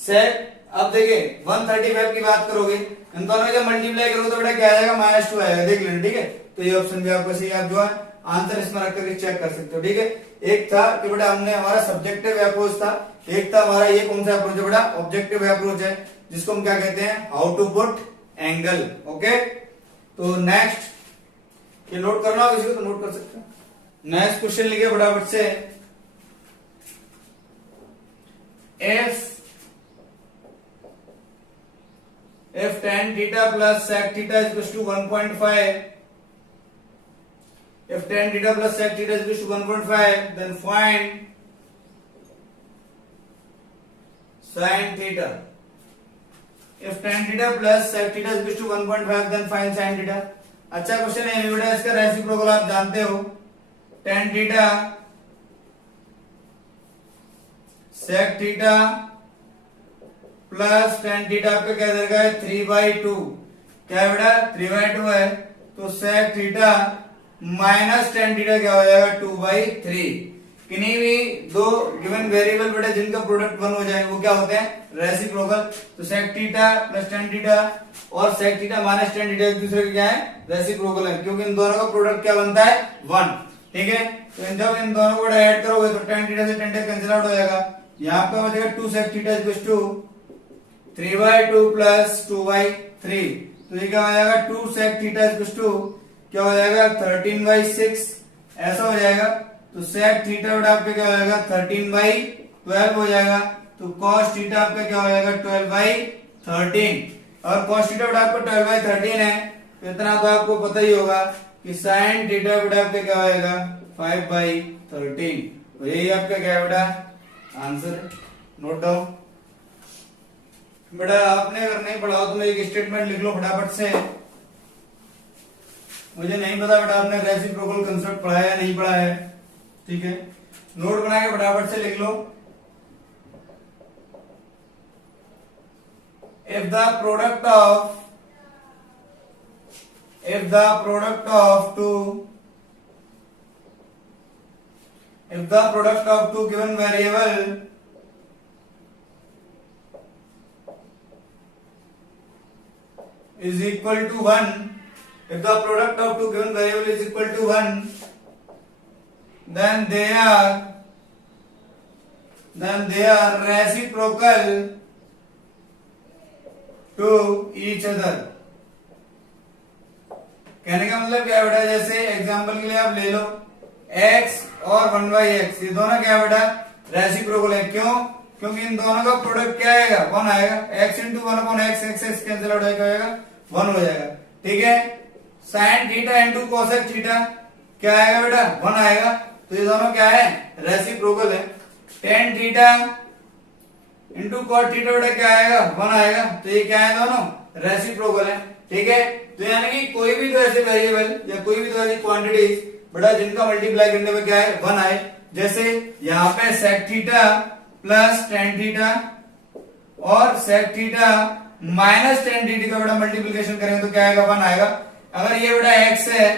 sec, अब देखिए 135 की बात करोगे इन दोनों जब मल्टीप्लाई करोगे तो बेटा क्या आ जाएगा -2 आएगा, देख लेना। ठीक है, तो ये ऑप्शन भी आपका सही, आप जो है आंसर इसमें रख करके चेक कर सकते हो। ठीक है, एक था कि बेटा हमने हमारा सब्जेक्टिव अप्रोच था, एक था हमारा ये कौन सा अप्रोच है बेटा ऑब्जेक्टिव अप्रोच है, जिसको हम क्या कहते हैं how to put angle. Okay, तो नेक्स्ट ये नोट करना हो किसी को तो नोट कर सकते हो। नेक्स्ट क्वेश्चन लिखिए फटाफट से, if tan theta plus sec theta is equals to 1.5, if tan theta plus sec theta is equals to 1.5, then find sin theta. If tan theta plus sec theta is equals to 1.5, then find sin theta. अच्छा question है बेटा, इसका reciprocal आप जानते हो, tan theta sec theta plus tan theta आपका क्या देगा 3/2, क्या है बेटा 3/2 है, तो sec theta minus tan theta क्या हो जाएगा 2/3। किन्हीं भी दो गिवन वेरिएबल बेटा जिनका प्रोडक्ट 1 हो जाए वो क्या होते हैं रेसिप्रोकल। तो sec theta plus tan theta और sec theta minus tan theta एक दूसरे के क्या है रेसिप्रोकल है, क्योंकि इन दोनों का प्रोडक्ट क्या बनता है 1। ठीक है, तो जब इन दोनों को ऐड करोगे तो tan थीटा से tan थीटा कैंसिल आउट हो जाएगा। यहाँ पे हो जाएगा 2 sec theta equals to 3/2 plus 2/3, तो ये क्या हो जाएगा 2 sec थीटा इक्वल्स टू क्या हो जाएगा 13/6 ऐसा हो जाएगा। तो sec थीटा बेटा आपका क्या हो जाएगा 13/12 हो जाएगा। तो cos थीटा आपका क्या हो जाएगा 12/13, और cos थीटा बेटा आपका 12/13 है तो इतना तो आपको पता ही होगा कि sin थीटा बेटा आपका क्या हो जाएगा 5/13। तो यही आपका क्या है बेटा आंसर, नोट डाउन। बेटा आपने अगर नहीं पढ़ा हो तो मैं एक स्टेटमेंट लिख लो फटाफट से। मुझे नहीं पता बेटा आपने रेसिप्रोकल कंसेप्ट पढ़ा है या नहीं पढ़ा है। ठीक है, नोट बना के फटाफट से लिख लो। If the product of two given variable is equal to 1, if the product of two given variable is equal to 1, then they are reciprocal to each other। कहने का मतलब क्या है बेटा, जैसे एग्जांपल के लिए आप ले लो x और 1/x, ये दोनों क्या है बेटा रेसिप्रोकल है। क्यों? क्योंकि इन दोनों का प्रोडक्ट क्या आएगा 1 आएगा, x into 1/x, x cancel out हो जाएगा 1 हो जाएगा। ठीक है, sine theta into cosec theta क्या आएगा बेटा 1 आएगा। तो ये दोनों क्या है रेसिप्रोकल है। Tan theta into cot theta बेटा क्या आएगा 1 आएगा। तो ये क्या है दोनों रेसिप्रोकल है। ठीक है, तो यानी कि कोई भी तो ऐसे वेरिएबल या कोई भी तो ऐसी क्वांटिटीज बेटा जिनका मल्टीप्लाई करने पे क्या है 1 आए। जैसे यहाँ पे sec theta plus tan theta और sec theta minus tan theta का बेटा मल्टीप्लीकेशन करेंगे तो क्या आएगा 1 आएगा। अगर ये बेटा x है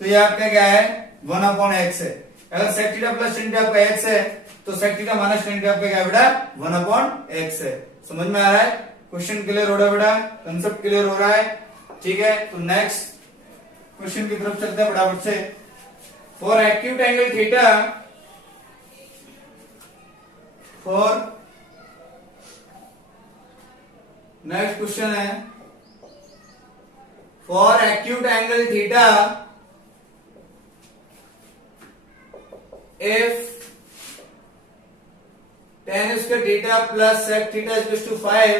तो ये आपका क्या है 1/x है। अगर sec theta plus tan theta आपका x है तो sec theta minus tan theta आपका क्या बेटा 1/x है। समझ में आ रहा है? क्वेश्चन क्लियर हो रहा है बेटा, कंसेप्ट क्लियर हो रहा है। ठीक है, तो नेक्स्ट क्वेश्चन की तरफ चलते हैं फटाफट से। For acute angle theta for next question है for acute angle theta if tan square theta plus sec theta is equal to 5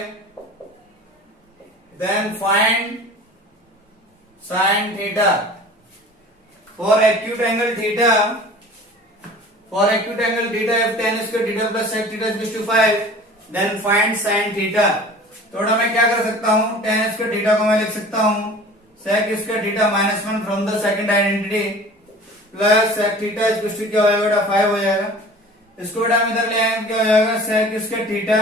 then find sin theta. For acute angle theta if tan square theta plus sec theta is equal to 5 then find sin theta. थोड़ा मैं क्या कर सकता हूं tan square theta को मैं लिख सकता हूं sec square theta minus 1 from the second identity plus sec theta is equal to क्या हो जाएगा बेटा 5 हो जाएगा। इसको बेटा हम इधर ले आएंगे क्या हो जाएगा sec square theta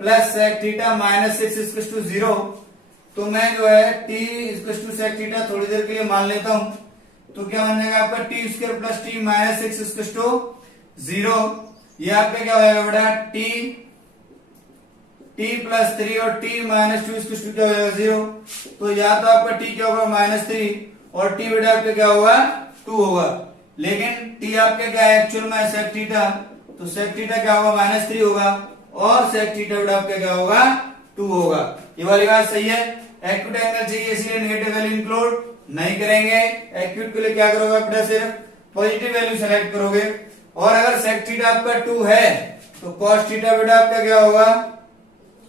plus sec theta minus 6 equal to 0। तो मैं जो है t equal to sec theta थोड़ी देर के लिए मान लेता हूं तो क्या बन जाएगा आपका t square plus t minus 6 equal to 0। ये आपका क्या हो जाएगा बेटा t प्लस 3 और t माइनस 2 इक्वल टू क्या हो जाएगा 0। तो या तो आपका t क्या होगा -3 और t बेटा आपका क्या होगा 2 होगा। लेकिन t आपका क्या है एक्चुअल में sec थीटा, तो sec थीटा क्या होगा -3 होगा और sec थीटा बेटा आपका क्या होगा 2 होगा। ये वाली बात सही है। एक्यूट एंगल चाहिए इसलिए नेगेटिव वैल्यू इंक्लूड नहीं करेंगे। एक्यूट के लिए क्या करोगे बेटा सिर्फ पॉजिटिव वैल्यू सेलेक्ट करोगे। और अगर sec थीटा आपका 2 है तो cos थीटा बेटा आपका क्या होगा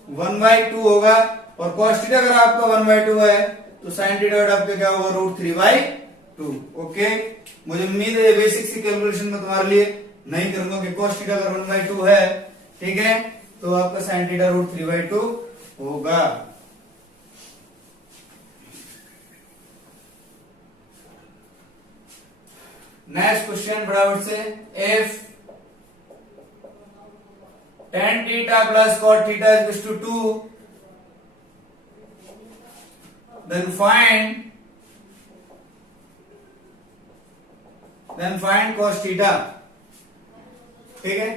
1/2 होगा और cos थीटा अगर आपका 1/2 है तो sin थीटा बेटा आपका क्या होगा √3/2। ओके, मुझे उम्मीद है बेसिक सी कैलकुलेशन में तुम्हारे लिए नहीं करूंगा कि cos थीटा अगर 1/2 है ठीक है तो आपका sin थीटा √3/2 होगा। नेक्स्ट क्वेश्चन बराबर से if tan theta plus cot theta is equal to 2 then find cos theta. ठीक है,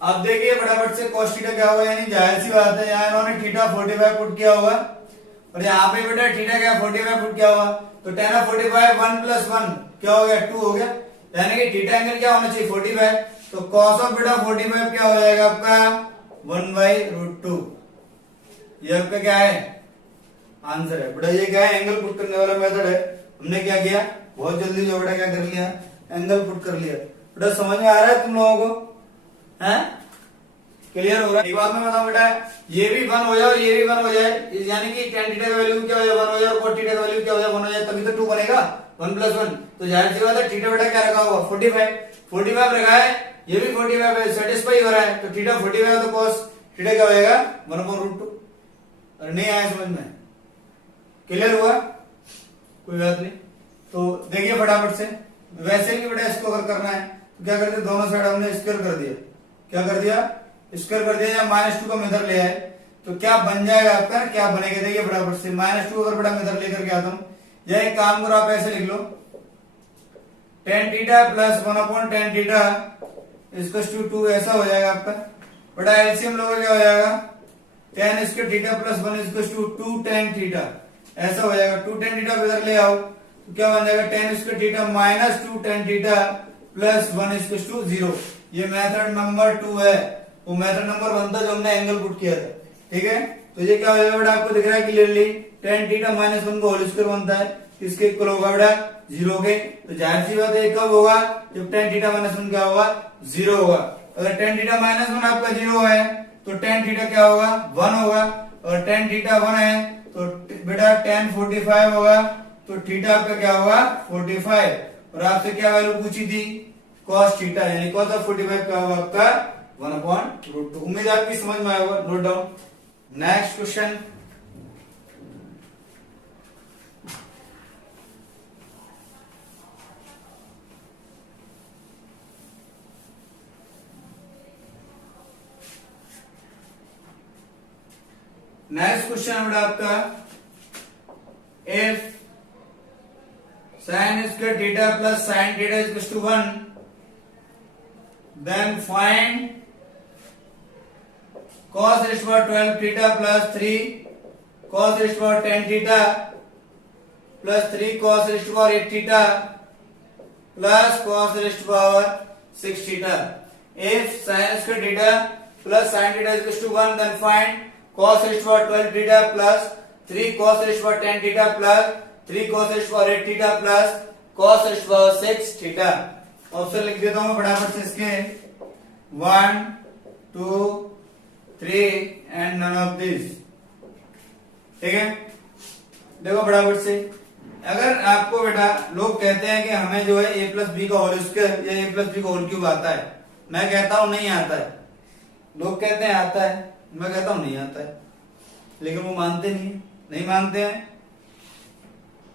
अब देखिए फटाफट से cos थीटा क्या होगा। यानी जाहिर सी बात है यहाँ इन्होंने थीटा 45 पुट किया होगा और यहाँ पे बेटा थीटा क्या 45 पुट किया होगा तो tan ऑफ 45 1 प्लस 1 क्या हो गया 2 हो गया। यानी कि थीटा एंगल क्या होना चाहिए 45 तो cos ऑफ बेटा 45 क्या हो जाएगा आपका 1/√2। ये आपका क्या है आंसर है बेटा। ये क्या है एंगल पुट करने वाला मेथड है। हमने क्या किया बहुत जल्दी जो बेटा क्या कर लिया एंगल पुट कर लिया। बेटा समझ में आ रहा है तुम लोगों को हैं? क्लियर हो रहा है? एक बात मैं बताऊं बेटा ये भी 1 हो जाए और ये भी 1 हो जाए यानी कि tan थीटा का वैल्यू क्या हो जाए 1 हो जाए और cot थीटा का वैल्यू क्या हो जाए 1 हो जाए तभी तो 2 बनेगा 1 प्लस 1। तो जाहिर सी बात है थीटा बेटा क्या रखा होगा 45 रखा है ये भी 45 है सेटिस्फाई हो रहा है तो थीटा 45 है तो cos थीटा क्या हो जाएगा 1/√2। अरे नहीं आया समझ में? क्लियर हुआ? कोई बात नहीं। तो देखिए फटाफट से वैसे भी बेटा इसको अगर करना है तो क्या करते दोनों साइड हमने स्क्वायर कर दिया। क्या कर दिया स्क्वायर कर दिया या -2 का मेथड ले आए तो क्या बन जाएगा आपका क्या बनेगा। देखिए फटाफट से -2 अगर बड़ा मेथड लेकर के आता हूं या एक काम करो आप ऐसे लिख लो tan theta plus 1/tan theta equal to 2 ऐसा हो जाएगा आपका। बड़ा एलसीएम लोगे क्या हो जाएगा tan square theta plus 1 equal to 2 tan theta ऐसा हो जाएगा। 2 tan थीटा इधर ले आओ तो क्या बन जाएगा tan square theta minus 2 tan theta plus 1 equal to 0। ये मेथड नंबर 2 है। वो मेथड नंबर 1 था जो हमने एंगल पुट किया था। ठीक है, तो ये क्या हो जाएगा बेटा आपको दिख रहा है क्लियरली tan थीटा माइनस 1 का होल स्क्वायर बनता है किसके इक्वल होगा बेटा, 0 के। तो जाहिर सी बात है कब होगा, जब tan थीटा माइनस 1 क्या होगा, 0 होगा। अगर tan थीटा माइनस 1 आपका 0 है तो tan थीटा क्या होगा, 1 होगा। और tan थीटा 1 है तो बेटा tan 45 होगा। तो थीटा आपका क्या होगा, 45। और आपसे क्या वैल्यू पूछी थी, cos थीटा, यानी cos ऑफ 45 क्या होगा आपका 1/√2। उम्मीद है आपकी समझ में आया होगा, note down. Next question, next question बेटा आपका, if sin square theta plus sin theta is equal to 1, then find cos raised to power 12 theta plus 3 cos raised to power 10 theta plus 3 cos raised to power 8 theta plus cos raised to power 6 theta. If sin square theta plus sin theta is equal to 1, then find cos raised to power 12 theta plus 3 cos raised to power 10 theta plus 3 cos raised to power 8 theta plus cos raised to power 6 theta. Option लिख देता हूं फटाफट से इसके, 1 2 3 and none of this. ठीक है, देखो फटाफट से, अगर आपको बेटा लोग कहते हैं कि हमें जो है a प्लस बी का होल स्क्वायर या a प्लस बी का होल क्यूब आता है, मैं कहता हूं नहीं आता है। लोग कहते हैं आता है, मैं कहता हूं नहीं आता है, लेकिन वो मानते नहीं मानते हैं,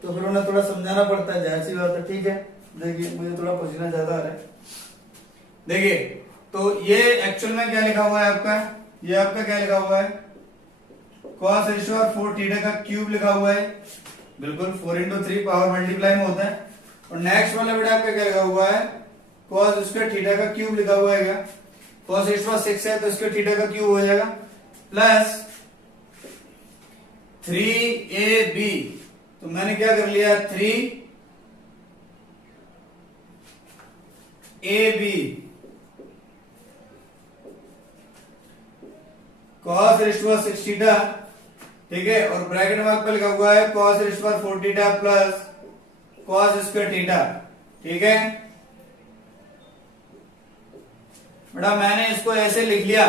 तो फिर उन्हें थोड़ा समझाना पड़ता है, जाहिर सी बात है। ठीक है, देखिए मुझे थोड़ा पसीना ज्यादा आ रहा है। देखिए तो ये एक्चुअल में क्या लिखा हुआ है आपका, ये आपका क्या लिखा हुआ है, cos रेशियो और 4 थीटा का क्यूब लिखा हुआ है, बिल्कुल 4 into 3 पावर मल्टीप्लाई में होता है। और नेक्स्ट वाला बेटा आपका क्या लिखा हुआ है, cos स्क्वायर थीटा का क्यूब लिखा हुआ है। क्या cos रेशियो 6 है तो स्क्वायर थीटा का क्यूब हो जाएगा, प्लस 3ab। तो मैंने क्या कर लिया, 3ab cos रेशियो 6 थीटा, ठीक है, और ब्रैकेट मार्क पे लिखा हुआ है cos ratio 4 theta plus cos square theta. ठीक है बेटा, मैंने इसको ऐसे लिख लिया,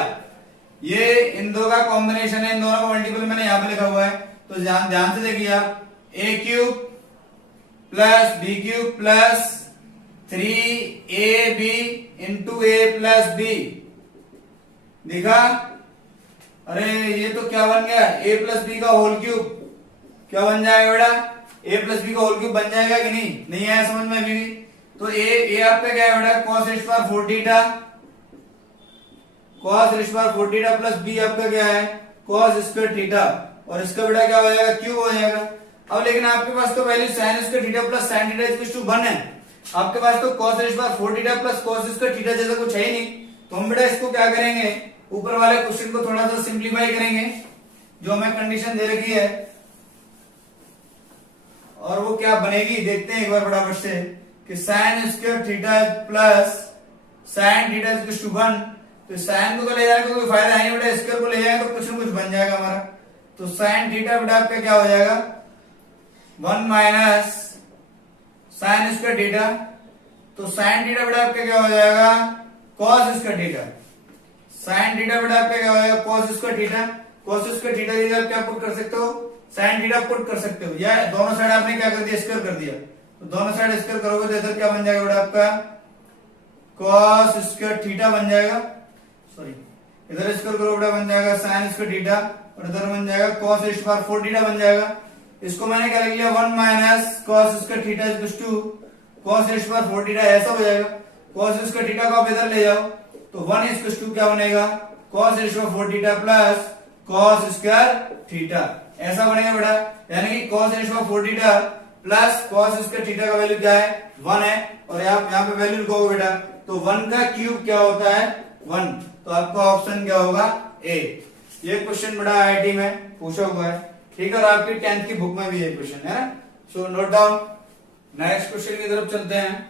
ये इन दो का कॉम्बिनेशन है, इन दोनों का मल्टीपल मैंने यहां पे लिखा हुआ है। तो ध्यान से देखिए आप, a cube plus B cube plus 3ab into a plus B. देखा, अरे ये तो क्या बन गया, a प्लस बी का होल क्यूब। क्या बन जाएगा बेटा, a प्लस बी का होल क्यूब बन जाएगा कि नहीं आया समझ में अभी भी। तो a आपका क्या है बेटा, cos ratio 4 theta, cos ratio 4 theta plus b आपका क्या है, cos स्क्वायर थीटा, और इसका बेटा क्या हो जाएगा, क्यूब हो जाएगा। अब लेकिन आपके पास तो value sin square theta plus sin theta equal to 1 है, आपके पास तो cos ratio 4 theta plus cos square theta जैसा कुछ है ही नहीं। तो हम बेटा इसको क्या करेंगे, ऊपर वाले क्वेश्चन को थोड़ा सा सिंप्लीफाई करेंगे, जो हमें कंडीशन दे रखी है, और वो क्या बनेगी देखते हैं एक बार फटाफट से, कि sin square theta plus sin theta equal to 1। तो sin को तो ले जाने का कोई फायदा है नहीं बेटा, स्क्वायर को ले जाएगा तो कुछ ना कुछ बन जाएगा हमारा। तो sin थीटा बेटा आपका क्या हो जाएगा, 1 माइनस sin स्क्वायर थीटा। तो sin थीटा बेटा आपका क्या हो जाएगा, cos square theta. sin theta बेटा आपका क्या हो जाएगा, cos square theta. cos square theta की जगह आप क्या पुट कर सकते हो, sin थीटा पुट कर सकते हो, या दोनों साइड आपने क्या कर दिया, स्क्वायर कर दिया। तो दोनों साइड स्क्वायर करोगे तो इधर क्या बन जाएगा बेटा आपका, cos स्क्वायर थीटा बन जाएगा, सॉरी इधर स्क्वायर करो बेटा बन जाएगा sin स्क्वायर थीटा, और इधर बन जाएगा cos रेशियो 4 थीटा बन जाएगा। इसको मैंने क्या लिख लिया, 1 minus cos square theta equal to cos ratio 4 theta, ऐसा हो जाएगा। cos स्क्वायर थीटा को आप इधर ले जाओ तो 1 इक्वल टू क्या बनेगा, cos ratio 4 theta plus cos square theta, ऐसा बनेगा बेटा। यानी कि cos ratio 4 theta plus cos square theta का वैल्यू क्या है, 1 है, और यहाँ पे वैल्यू लिखोगे बेटा, तो 1 का क्यूब क्या होता है, 1। तो आपका ऑप्शन क्या होगा, ए। ये क्वेश्चन बड़ा आईआईटी में पूछा हुआ है, ठीक है, और आपकी 10th की बुक में भी ये क्वेश्चन है ना। So note down. Next question की तरफ चलते हैं।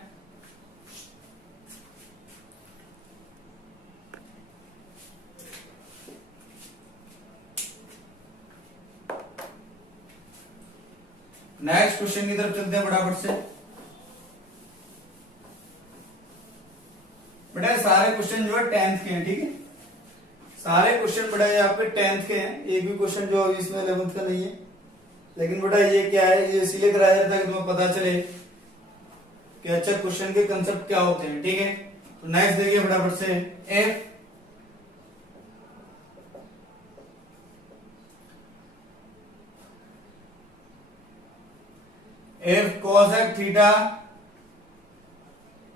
नेक्स्ट क्वेश्चन की तरफ चलते हैं फटाफट से। बेटा सारे क्वेश्चन जो है 10th के हैं, ठीक है, सारे क्वेश्चन बेटा ये आपके 10th के हैं, एक भी क्वेश्चन जो अभी इसमें 11th का नहीं है। लेकिन बेटा ये क्या है, ये इसीलिए कराया जाता है कि तुम्हें पता चले कि अच्छा क्वेश्चन के कंसेप्ट क्या होते हैं, ठीक है। तो नेक्स्ट देखिए फटाफट से, if cosec theta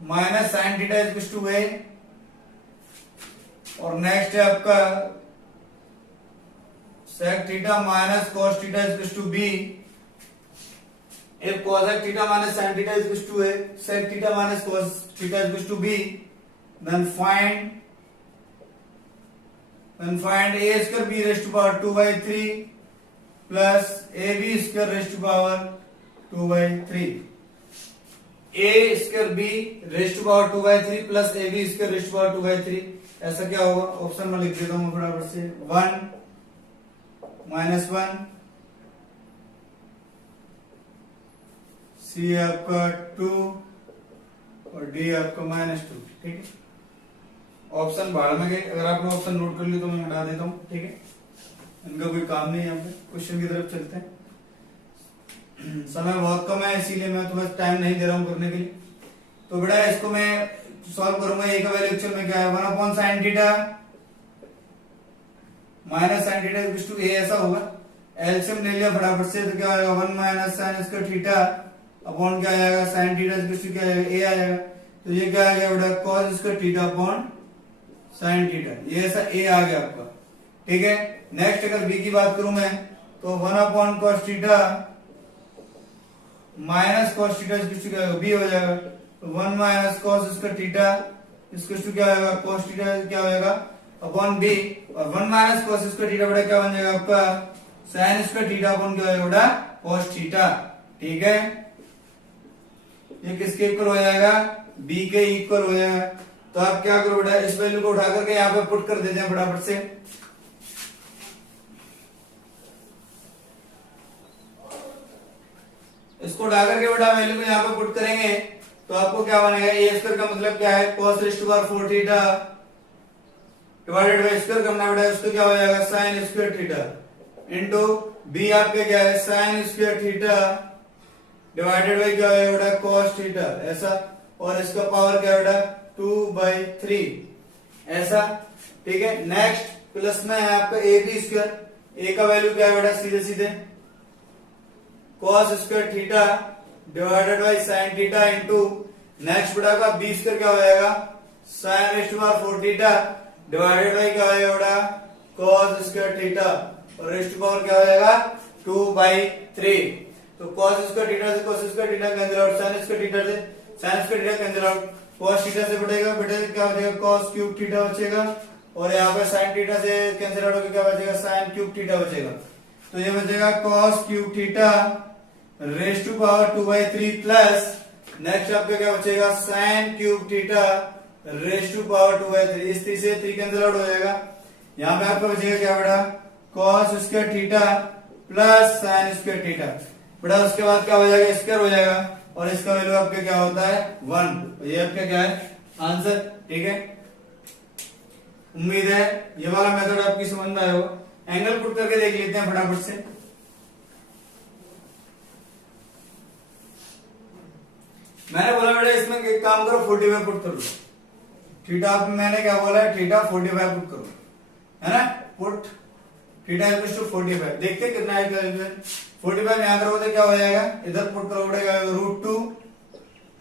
minus sine theta is to a, और नेक्स्ट है आपका sec theta minus cos theta is to b. If cosec theta minus sin theta is equals to a, sec theta minus cos theta is equals to b, then find a square b raised to power 2 by 3 plus ab square raised to power 2 by 3. a square b raised to power 2 by 3 plus ab square raised to power 2 by 3, ऐसा क्या होगा, option में लिख देता हूं बराबर से 1 minus 1, सी आपका 2 और डी आपका -2, ठीक है। ऑप्शन बाहर में गए, अगर आपने ऑप्शन नोट कर लिया तो मैं हटा देता हूं, ठीक है, इनका कोई काम नहीं है। यहाँ पे क्वेश्चन की तरफ चलते हैं, समय बहुत कम है इसीलिए मैं तुम्हें टाइम नहीं दे रहा हूं करने के लिए। तो बेटा इसको मैं सॉल्व करूंगा, ए का वैल्यू एक्चुअल में क्या है, 1/sin theta minus sin theta equal to a, ऐसा होगा। एलसीएम ले लिया फटाफट से, तो क्या आएगा 1 minus sin square theta upon क्या आएगा sin थीटा इक्वल टू क्या आएगा, a आएगा। तो ये क्या आ गया बेटा, cos square theta upon sin theta, ये ऐसा a आ गया आपका, ठीक है। नेक्स्ट अगर b की बात करूं मैं, तो 1/cos theta minus cos theta equal to क्या होगा, b हो जाएगा। तो 1 minus cos square theta equal to क्या होगा, cos थीटा क्या होगा अपॉन b, और 1 माइनस cos स्क्वायर थीटा बेटा क्या बन जाएगा आपका sin स्क्वायर थीटा अपॉन क्या होगा बेटा cos थीटा, ठीक है। ये किसके इक्वल हो जाएगा, b के इक्वल हो जाएगा। तो आप क्या करो बेटा, इस वैल्यू को उठा करके यहाँ पे पुट कर देते हैं फटाफट से। इसको उठा करके बेटा वैल्यू को यहाँ पे पुट करेंगे तो आपको क्या बनेगा, ए स्क्वायर का मतलब क्या है, cos raise to power 4 theta divided by square करना बेटा, उसको क्या हो जाएगा sin square theta into b आपके क्या है sin square theta divided by क्या है बेटा cos थीटा, ऐसा। और इसका पावर क्या है बेटा 2/3, ऐसा, ठीक है। नेक्स्ट प्लस में है आपका ए बी स्क्वायर, ए का वैल्यू क्या है बेटा सीधे सीधे cos square theta divided by sin theta into next बेटा का बी स्क्वायर क्या हो जाएगा sin raise to power 4 theta divided by क्या हो जाएगा बेटा cos स्क्वायर थीटा, और रेज़ टू पावर क्या हो जाएगा 2/3। तो cos स्क्वायर थीटा से cos square theta cancel out, sin square theta से sin square theta cancel out, cos theta से बटेगा क्या बचेगा cos क्यूब थीटा बचेगा, और यहाँ पे sin थीटा से कैंसिल आउट होकर क्या बचेगा sin क्यूब थीटा बचेगा। तो ये बचेगा cos cube theta raise to power 2/3 plus next आपका क्या बचेगा sin cube theta raise to power 2/3, इस 3 से 3 कैंसिल आउट हो जाएगा। यहाँ पे आपका बचेगा क्या बेटा cos square theta plus sin square theta बेटा, उसके बाद क्या हो जाएगा स्क्वायर हो जाएगा, और इसका वैल्यू आपका क्या होता है 1। तो ये आपका क्या है आंसर, ठीक है। उम्मीद है ये वाला मेथड आपकी समझ में आया होगा। एंगल पुट करके देख लेते हैं फटाफट से। मैंने बोला बेटा इसमें एक काम करो 45 पुट करो, थीटा मैंने क्या बोला है थीटा 45 पुट करो, है ना, पुट थीटा इक्वल टू 45, देखते कितना है 45 यहां करोगे तो क्या हो जाएगा, इधर पुट करोगे √2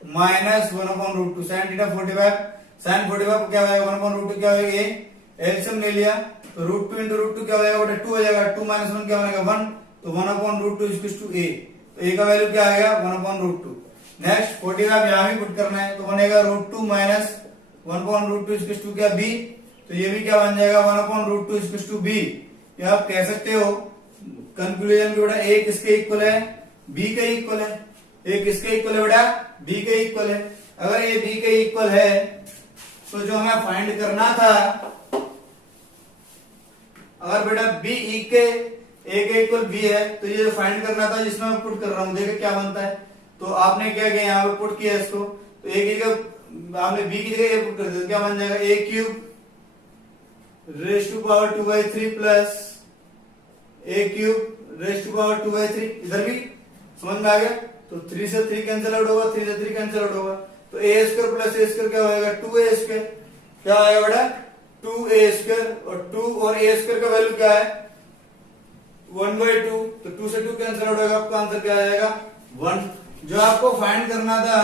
माइनस 1/√2 sin थीटा 45, sin 45 क्या हो जाएगा 1/√2 क्या हो जाएगा, ये एलसीएम ले लिया तो √2 into √2 क्या हो जाएगा बेटा 2 हो जाएगा, 2 माइनस 1 क्या बनेगा 1, तो 1/√2 इक्वल टू a, तो a का वैल्यू क्या आएगा 1/√2। नेक्स्ट 45 यहां भी पुट करना है तो बनेगा √2 माइनस 1/√2 इक्वल टू क्या b, तो ये भी क्या बन जाएगा 1/√2 इक्वल टू b। ये आप कह सकते हो कंक्लूजन बेटा a किसके इक्वल है, b के इक्वल है, a किसके इक्वल है बेटा b के इक्वल है। अगर ये b के इक्वल है तो जो हमें फाइंड करना था, अगर बेटा b e के ए के इक्वल बी है, तो ये फाइंड करना था जिसमें मैं पुट कर रहा हूँ, देखिए क्या बनता है। तो आपने क्या किया, यहाँ पे पुट किया इसको, तो ए की जगह आपने बी की जगह ए पुट कर दिया, क्या बन जाएगा, a cube raise to power 2/3 plus a cube raise to power 2/3। इधर भी समझ में आ गया, तो 3 से 3 कैंसिल आउट होगा, 3 से 3 कैंसिल आउट होगा, तो ए स्क्वायर प्लस ए स्क्वायर क्या होगा, 2a स्क्वायर, क्या आएगा बेटा 2a स्क्वायर, और 2 और a स्क्वायर का वैल्यू क्या है 1/2, तो 2 से 2 कैंसिल आउट होगा, आपका आंसर क्या आएगा 1। जो आपको फाइंड करना था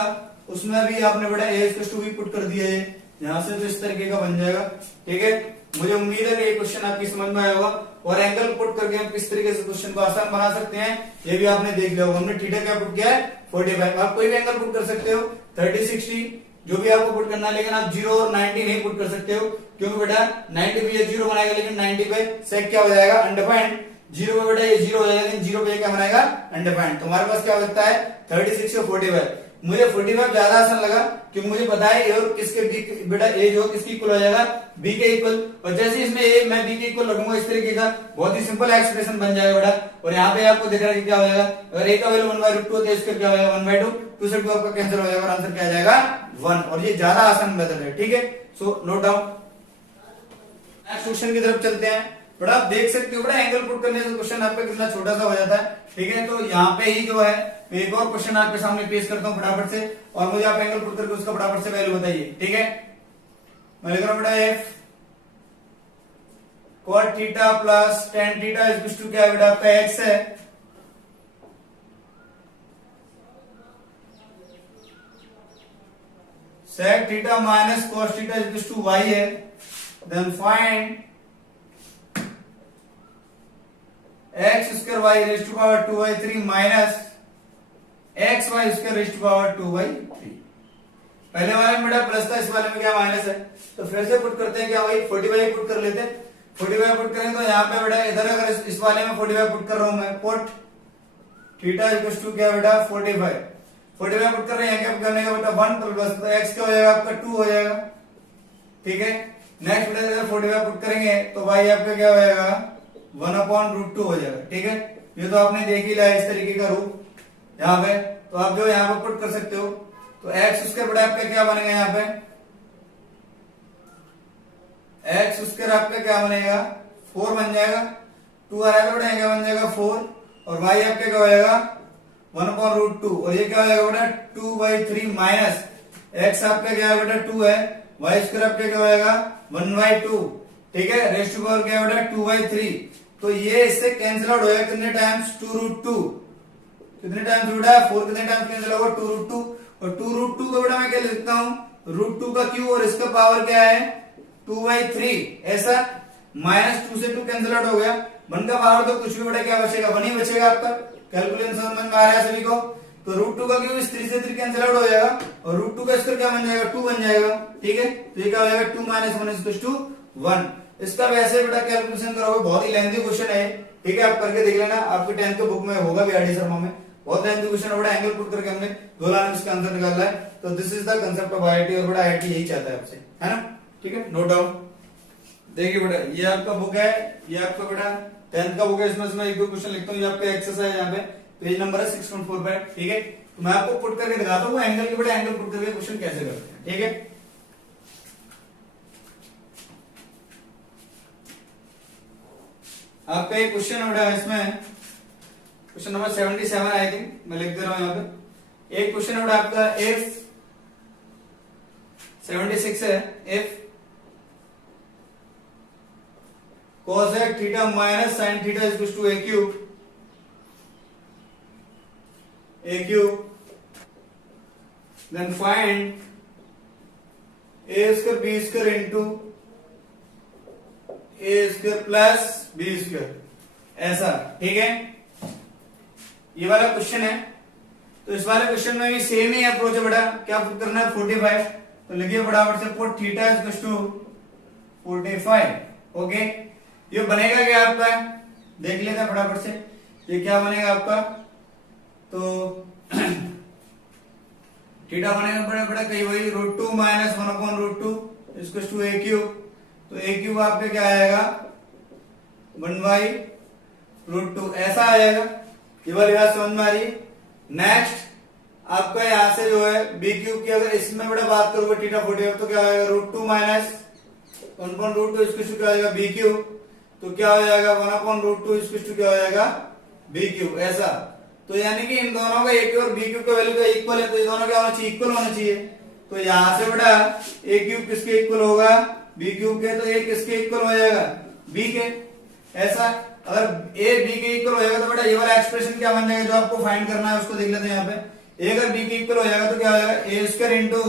उसमें भी आपने बेटा a इक्वल टू भी पुट कर दिया है यहां से, तो इस तरीके का बन जाएगा। ठीक है, मुझे उम्मीद है कि ये क्वेश्चन आपकी समझ में आया होगा, और एंगल पुट करके हम किस तरीके से क्वेश्चन को आसान बना सकते हैं ये भी आपने देख लिया होगा। हमने थीटा क्या पुट किया है 45, आप कोई भी एंगल पुट कर सकते हो 30, 60 जो भी आपको पुट करना है, लेकिन आप 0 और 90 नहीं पुट कर सकते हो, क्योंकि बेटा 90 पे ये 0 बनाएगा, लेकिन 90 पे सेक क्या हो जाएगा अनडिफाइंड, 0 पे बेटा ये 0 हो जाएगा, लेकिन 0 पे क्या बनाएगा अनडिफाइंड। तो हमारे पास क्या बचता है 36 और 45। मुझे 45 ज्यादा आसान लगा क्योंकि मुझे पता है ए और किसके बेटा ए जो किसकी इक्वल हो जाएगा बी के इक्वल, और जैसे इसमें ए मैं बी के इक्वल रखूंगा इस तरीके का बहुत ही सिंपल एक्सप्रेशन बन जाएगा बेटा। और यहाँ पे आपको दिख रहा है कि क्या हो जाएगा, अगर ए का वैल्यू 1/2 तो इसका क्या हो जाएगा 1/2, 2 से 2 आपका कैंसिल हो जाएगा और आंसर क्या आ जाएगा 1, और ये ज्यादा आसान मेथड है। ठीक है, so note down. Next question की तरफ चलते हैं। बड़ा आप देख सकते हो बड़ा एंगल पुट करने से क्वेश्चन आपका कितना छोटा सा हो जाता है। ठीक है, तो यहाँ पे ही जो है मैं एक और क्वेश्चन आपके सामने पेश करता हूँ फटाफट से, और मुझे आप एंगल पुट करके उसका फटाफट से वैल्यू बताइए। ठीक है, मैं लिख रहा हूँ बेटा if cot theta plus tan theta is to क्या है बेटा आपका एक्स है, sec theta minus cos theta is to y है, then find x square y raise to power 2/3 minus x y square raise to power 2/3। पहले वाले में बेटा प्लस था, इस वाले में क्या माइनस है, तो फिर से पुट करते हैं क्या भाई 45 पुट कर लेते हैं। 45 पुट करें तो यहाँ पे बेटा इधर अगर इस वाले में 45 पुट कर रहा हूं मैं, पुट थीटा इक्वल टू क्या बेटा 45 पुट कर रहे हैं, क्या करने का बेटा 1 प्लस, तो एक्स क्या हो जाएगा आपका 2 हो जाएगा। ठीक है, नेक्स्ट बेटा अगर 45 पुट करेंगे तो वाई आपका क्या हो जाएगा 1/√2 हो जाएगा। ठीक है, ये तो आपने देख ही लिया इस तरीके का रूप यहाँ पे, तो आप जो यहाँ पे पुट कर सकते हो, तो एक्स स्क्वायर बेटा आपका क्या बनेगा यहाँ पे, एक्स स्क्वायर आपका क्या बनेगा 4 बन जाएगा, 2 आ रहा है बेटा क्या बन जाएगा 4, और वाई आपका क्या हो जाएगा 1/√2, और ये क्या हो जाएगा बेटा 2/3 माइनस एक्स आपका क्या है बेटा 2 है, वाई स्क्वायर आपका क्या हो जाएगा 1/2। ठीक है, रेस्ट टू पावर क्या है बेटा 2/3, तो ये इससे कैंसिल आउट हो जाएगा कितने टाइम्स 2√2, कितने टाइम्स बेटा 4 कितने टाइम्स कैंसिल होगा 2√2, और 2√2 को बेटा मैं क्या लिखता हूँ √2 का क्यू, और इसका पावर क्या है 2/3, ऐसा माइनस 2 से 2 कैंसिल आउट हो गया, 1 का पावर तो कुछ भी बेटा क्या बचेगा 1 ही बचेगा आपका। कैलकुलेशन समझ में आ रहा है सभी को, तो √2 का क्यू इस 3 से 3 कैंसिल आउट हो जाएगा, और √2 का स्क्वायर क्या बन जाएगा 2 बन जाएगा। ठीक है, तो ये क्या हो जाएगा 2 - 1 = 1। इसका वैसे बेटा कैलकुलेशन करोगे बहुत ही लेंथी क्वेश्चन है। ठीक है, आप करके देख लेना, आपके 10th के बुक में होगा भी आरडी शर्मा में, बहुत लेंथी क्वेश्चन है बेटा, एंगल पुट करके हमने 2 लाइन में इसका आंसर निकाला है। तो this is the concept of IIT, और बेटा आईआईटी यही चाहता है आपसे, है ना। ठीक है, नो डाउट। देखिए बेटा ये आपका बुक है, ये आपका बेटा 10th का बुक है, इसमें एक दो क्वेश्चन लिखता हूँ, ये आपका एक्सरसाइज यहाँ पे पेज नंबर है 6.4 पे। ठीक है, तो मैं आपको पुट करके दिखाता हूँ एंगल के बेटा एंगल पुट करके क्वेश्चन कैसे करते हैं। ठीक है, आपका एक क्वेश्चन है बेटा, इसमें क्वेश्चन नंबर 77 आई थिंक, मैं लिख दे रहा हूं यहाँ पे। एक क्वेश्चन है बेटा आपका इफ 76 है, if cosec theta minus sin theta is equal to a cube, then find a square b square into a square plus B square, ऐसा। ठीक है, ये वाला क्वेश्चन है, तो इस वाले क्वेश्चन में भी सेम ही अप्रोच है बेटा, क्या पुट करना है 45, तो लिखिए फटाफट से put theta is equal to 45। Okay, ये बनेगा क्या आपका, देख लेते हैं फटाफट से, ये क्या बनेगा आपका, तो थीटा बनेगा बड़ा बड़ा कहीं वही √2 - 1/√2 is equal to a cube, तो a क्यूब आपका क्या आएगा 1/2 √2 ऐसा आएगा। ये वाली बात समझ में आ रही है। नेक्स्ट आपका यहां से जो है बी क्यूब की अगर इसमें बड़ा बात करोगे थीटा 45 तो क्या होगा √2 माइनस 1/√2 इसको क्या हो जाएगा बी क्यूब, तो क्या हो जाएगा 1/√2 इसको क्या हो जाएगा बी क्यूब ऐसा। तो यानी कि इन दोनों का ए क्यूब और बी क्यूब का वैल्यू का इक्वल है, तो ये दोनों क्या होना चाहिए इक्वल होना चाहिए। तो यहां से बड़ा ए क्यूब किसके इक्वल होगा बी क्यूब के, तो ए किसके इक्वल हो जाएगा बी के ऐसा। अगर ए बी के इक्वल हो जाएगा तो बेटा ये वाला एक्सप्रेशन क्या बन जाएगा जो आपको फाइंड करना है उसको देख लेते हैं। यहाँ पे ए अगर बी के इक्वल हो जाएगा तो क्या हो जाएगा ए स्क्वायर इंटू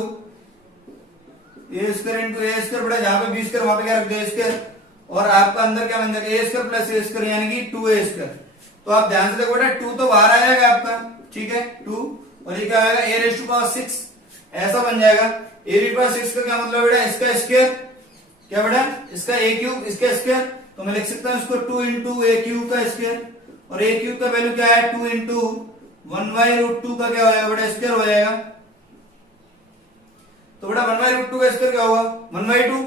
ए स्क्वायर बेटा जहां पे बी स्क्वायर वहां पे क्या रख दिया स्क्वायर, और आपका अंदर क्या बन जाएगा ए स्क्वायर प्लस ए स्क्वायर यानी कि 2a स्क्वायर। तो आप ध्यान से देखो बेटा 2 तो बाहर आ जाएगा आपका, ठीक है 2, और ये क्या आएगा a⁻6 ऐसा बन जाएगा। a⁻6 का क्या मतलब बेटा इसका स्क्वायर, क्या बेटा इसका a क्यूब इसका स्क्वायर, तो मैं लिख सकता हूं इसको 2 इंटू a क्यूब का स्क्वायर, और a क्यूब का वैल्यू क्या है 2 इंटू 1/√2 का क्या हो जाएगा बेटा स्क्वायर हो जाएगा। तो बेटा 1/√2 का स्क्वायर क्या होगा 1/2,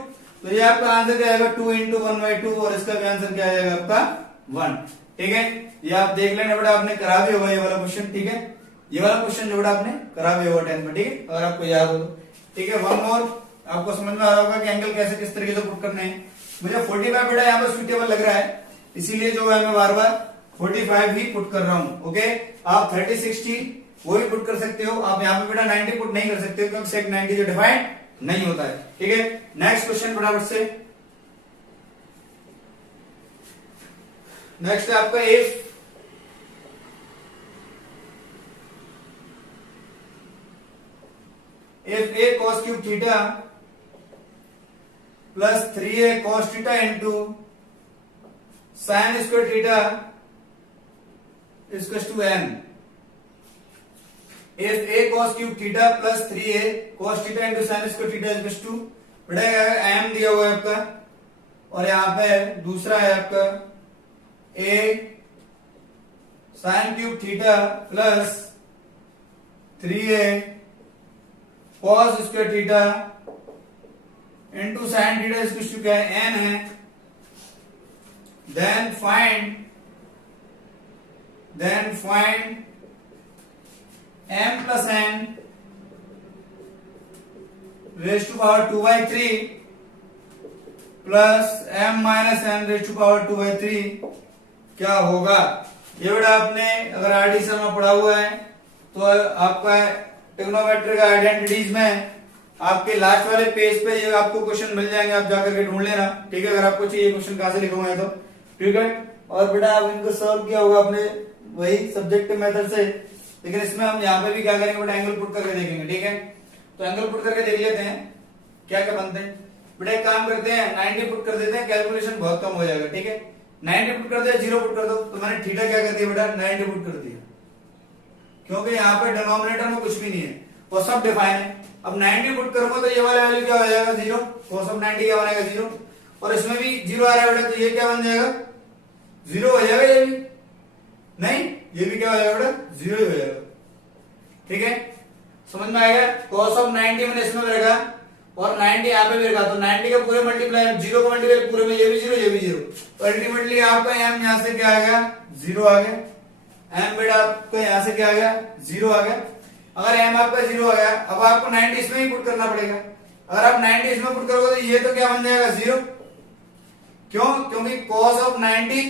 तो ये आपका आंसर क्या आएगा 2 इंटू 1/2, और इसका भी आंसर क्या आएगा आपका 1। ठीक है, ये आप देख लेना बेटा आपने करा भी होगा ये वाला क्वेश्चन। ठीक है, ये वाला क्वेश्चन जो बेटा आपने करा भी होगा 10th में, ठीक है अगर आपको याद हो तो। ठीक है, वन मोर आपको समझ में आ रहा होगा कि एंगल कैसे किस तरीके से पुट करने हैं। मुझे 45 बेटा यहाँ पर सुटेबल लग रहा है, इसीलिए जो है मैं बार बार 45 ही पुट कर रहा हूँ। ओके, आप 30 60 वो भी पुट कर सकते हो, आप यहाँ पे बेटा 90 पुट नहीं कर सकते क्योंकि सेक 90 जो डिफाइंड नहीं होता है। ठीक है, नेक्स्ट क्वेश्चन फटाफट से। नेक्स्ट है आपका if a cos cube theta plus 3a cos theta into sin square theta is equal to n। if a cos cube theta plus 3a cos theta into sin square theta is equal to बेटा m दिया हुआ है आपका, और यहां पे दूसरा है आपका a sin cube theta plus 3a cos square theta into sine theta इसको क्या है n है। Then find m plus n raise to power 2/3 plus m minus n raise to power 2/3 क्या होगा। ये बेटा आपने अगर आरडीएसएल में पढ़ा हुआ है तो आपका ट्रिग्नोमेट्रिक आइडेंटिटीज में आपके लास्ट वाले पेज पे ये आपको क्वेश्चन मिल जाएंगे, आप जाकर के ढूंढ लेना। ठीक है, अगर आपको चाहिए क्वेश्चन कहां से लिखे हुए हैं तो। ठीक है, और बेटा आप इनको सॉल्व किया होगा अपने वही सब्जेक्टिव मेथड से, लेकिन इसमें हम यहाँ पे भी क्या करेंगे बेटा एंगल पुट करके देखेंगे। ठीक है, तो एंगल पुट करके देख लेते हैं क्या क्या बनते हैं। बेटा एक काम करते हैं 90 पुट कर देते हैं, कैलकुलेशन बहुत कम हो जाएगा। ठीक है, 90 पुट कर दिया 0 पुट कर दो, तो मैंने थीटा क्या कर दिया बेटा 90 पुट कर दिया, क्योंकि यहाँ पे डिनोमिनेटर में कुछ भी नहीं है वो सब डिफाइन है। अब 90 पुट करूंगा तो ये वाला वैल्यू क्या हो जाएगा 0, cos ऑफ 90 क्या बनेगा 0, और इसमें भी 0 आ रहा है बेटा तो ये क्या बन जाएगा 0 हो जाएगा। ये भी नहीं, ये भी क्या हो जाएगा बेटा 0 ही हो जाएगा। ठीक है, समझ में आएगा। cos ऑफ 90 मैंने इसमें रखा और 90 यहाँ पे भी रखा, तो 90 का पूरे मल्टीप्लाई 0 का मल्टीप्लाई पूरे में ये भी 0 ये भी 0, तो अल्टीमेटली आपका m यहाँ से क्या आ गया 0 आ गया। m बेटा आपका यहाँ से क्या आ गया 0 आ गया। अगर m आपका 0 आ गया, अब आपको 90 इसमें ही पुट करना पड़ेगा। अगर आप 90 इसमें पुट करोगे तो ये तो क्या बन जाएगा 0, क्यों, क्योंकि cos ऑफ 90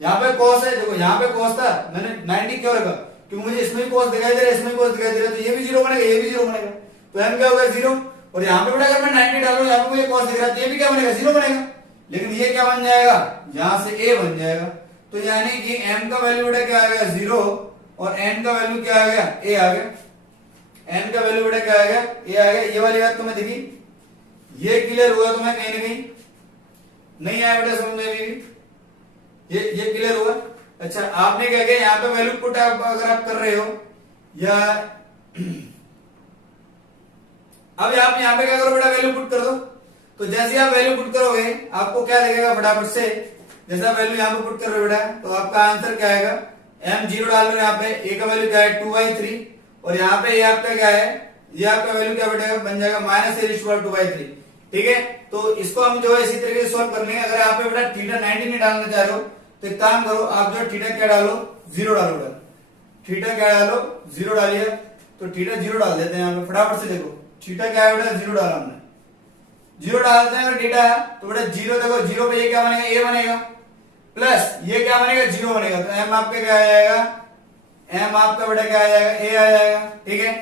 यहाँ पे cos है, देखो यहाँ पे cos था, मैंने 90 क्यों रखा क्योंकि मुझे इसमें भी cos दिखाई दे रहा है इसमें भी cos दिखाई दे रहा है, तो ये भी 0 बनेगा ये भी 0 बनेगा, तो m क्या होगा 0। और यहाँ पे बेटा अगर मैं 90 डालूं यहाँ पे मुझे cos दिख रहा है तो ये भी क्या बनेगा 0 बनेगा, लेकिन ये क्या बन जाएगा यहां से a बन जाएगा। तो यानी कि m का वैल्यू बेटा क्या आ गया 0 और n का वैल्यू क्या आ गया a आ गया। n का वैल्यू बेटा क्या आ गया a आ गया। ये वाली बात तुम्हें दिखी, ये क्लियर हुआ तुम्हें कहीं ना कहीं नहीं आया बेटा समझ में भी, ये क्लियर हुआ। अच्छा आपने क्या किया यहाँ पे वैल्यू पुट अगर आप कर रहे हो या अब आप यहाँ पे क्या करो बेटा वैल्यू पुट कर दो, तो जैसे आप वैल्यू पुट करोगे आपको क्या लगेगा फटाफट से, जैसे आप वैल्यू यहाँ पे पुट कर रहे हो बेटा तो आपका आंसर क्या आएगा m 0 डाल रहे हो यहाँ पे, a का वैल्यू क्या है 2/3 और यहाँ पे ये आपका क्या है, ये आपका वैल्यू क्या बेटा बन जाएगा -a/2/3। ठीक है, तो इसको हम जो है इसी तरीके से सॉल्व कर लेंगे। अगर आप बेटा थीटा 90 नहीं डालना चाह रहे हो तो एक काम करो, आप जो थीटा क्या डालो, 0 डालो। थीटा क्या डालो, 0 डालिए। तो थीटा 0 डाल देते हैं यहाँ पे, फटाफट से देखो थीटा क्या है बेटा, 0 डाला हमने, 0 डालते हैं थीटा, तो बेटा 0 देखो, 0 पे ये क्या बनेगा, ए बनेगा, प्लस ये क्या बनेगा, 0 बनेगा। तो एम आपका क्या आ जाएगा, एम आपका बेटा क्या आ जाएगा, ए आ जाएगा। ठीक है,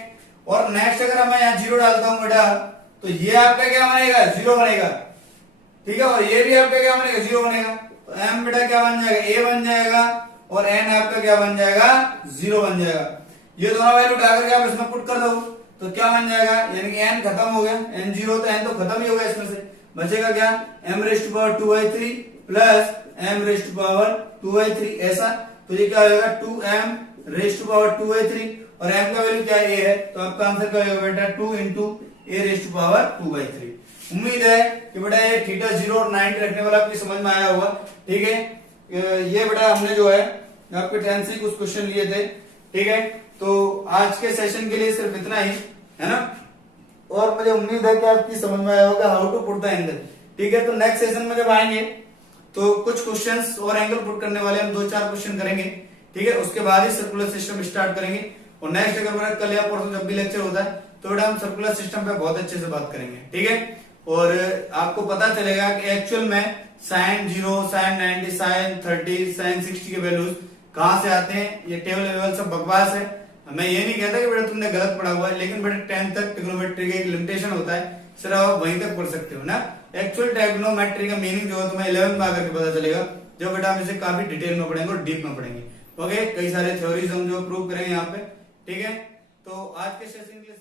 और नेक्स्ट अगर मैं यहाँ 0 डालता हूं बेटा, तो ये आपका क्या बनेगा, 0 बनेगा। ठीक है, और ये भी आपका क्या बनेगा, 0 बनेगा। तो एम बेटा क्या बन जाएगा, ए बन जाएगा, और एन आपका क्या बन जाएगा, 0 बन जाएगा। ये दोनों वैल्यू उठाकर के आप इसमें पुट कर दो, तो क्या बन जाएगा, यानी कि एन खत्म हो गया, एन 0 तो एन तो खत्म ही हो गया, इसमें से बचेगा क्या, m raise to power 2/3 plus m raise to power 2/3 ऐसा। तो ये क्या हो जाएगा, 2m रेज़ टू पावर 2/3, और m का वैल्यू क्या a है, तो आपका आंसर क्या होगा बेटा, 2 into a raise to power 2/3। उम्मीद है कि बेटा ये थीटा 0 और 90 रखने वाला आपकी समझ में आया होगा। ठीक है, ये बेटा हमने जो है आपके 10 से कुछ क्वेश्चन लिए थे। ठीक है, तो आज के सेशन के लिए सिर्फ इतना ही है ना, और मुझे उम्मीद है कि आपकी समझ में आया होगा how to put the angle. ठीक है, तो नेक्स्ट सेशन में जब आएंगे तो कुछ क्वेश्चंस और एंगल पुट करने वाले हम 2-4 क्वेश्चन करेंगे। ठीक है, उसके बाद ही सर्कुलर सिस्टम स्टार्ट करेंगे, और नेक्स्ट अगर मेरा कल या परसों जब भी लेक्चर होता है तो बेटा हम सर्कुलर सिस्टम पे बहुत अच्छे से बात करेंगे। ठीक है, और आपको पता चलेगा कि एक्चुअल में sin 0, sin 90, sin 30, sin 60 के वैल्यूज कहां से आते हैं। ये टेबल वेबल सब बकवास है, मैं ये नहीं कहता कि बेटा तुमने गलत पढ़ा हुआ है, लेकिन बेटा 10 तक ट्रिग्नोमेट्री का एक लिमिटेशन होता है, सिर्फ आप वहीं तक पढ़ सकते हो ना। एक्चुअल ट्रिग्नोमेट्री का मीनिंग जो है तुम्हें 11th में आकर के पता चलेगा, जब बेटा हम इसे काफी डिटेल में पढ़ेंगे और डीप में पढ़ेंगे। ओके, कई सारे थ्योरीज हम जो प्रूव करेंगे यहाँ पे। ठीक है, तो आज के सेशन के लिए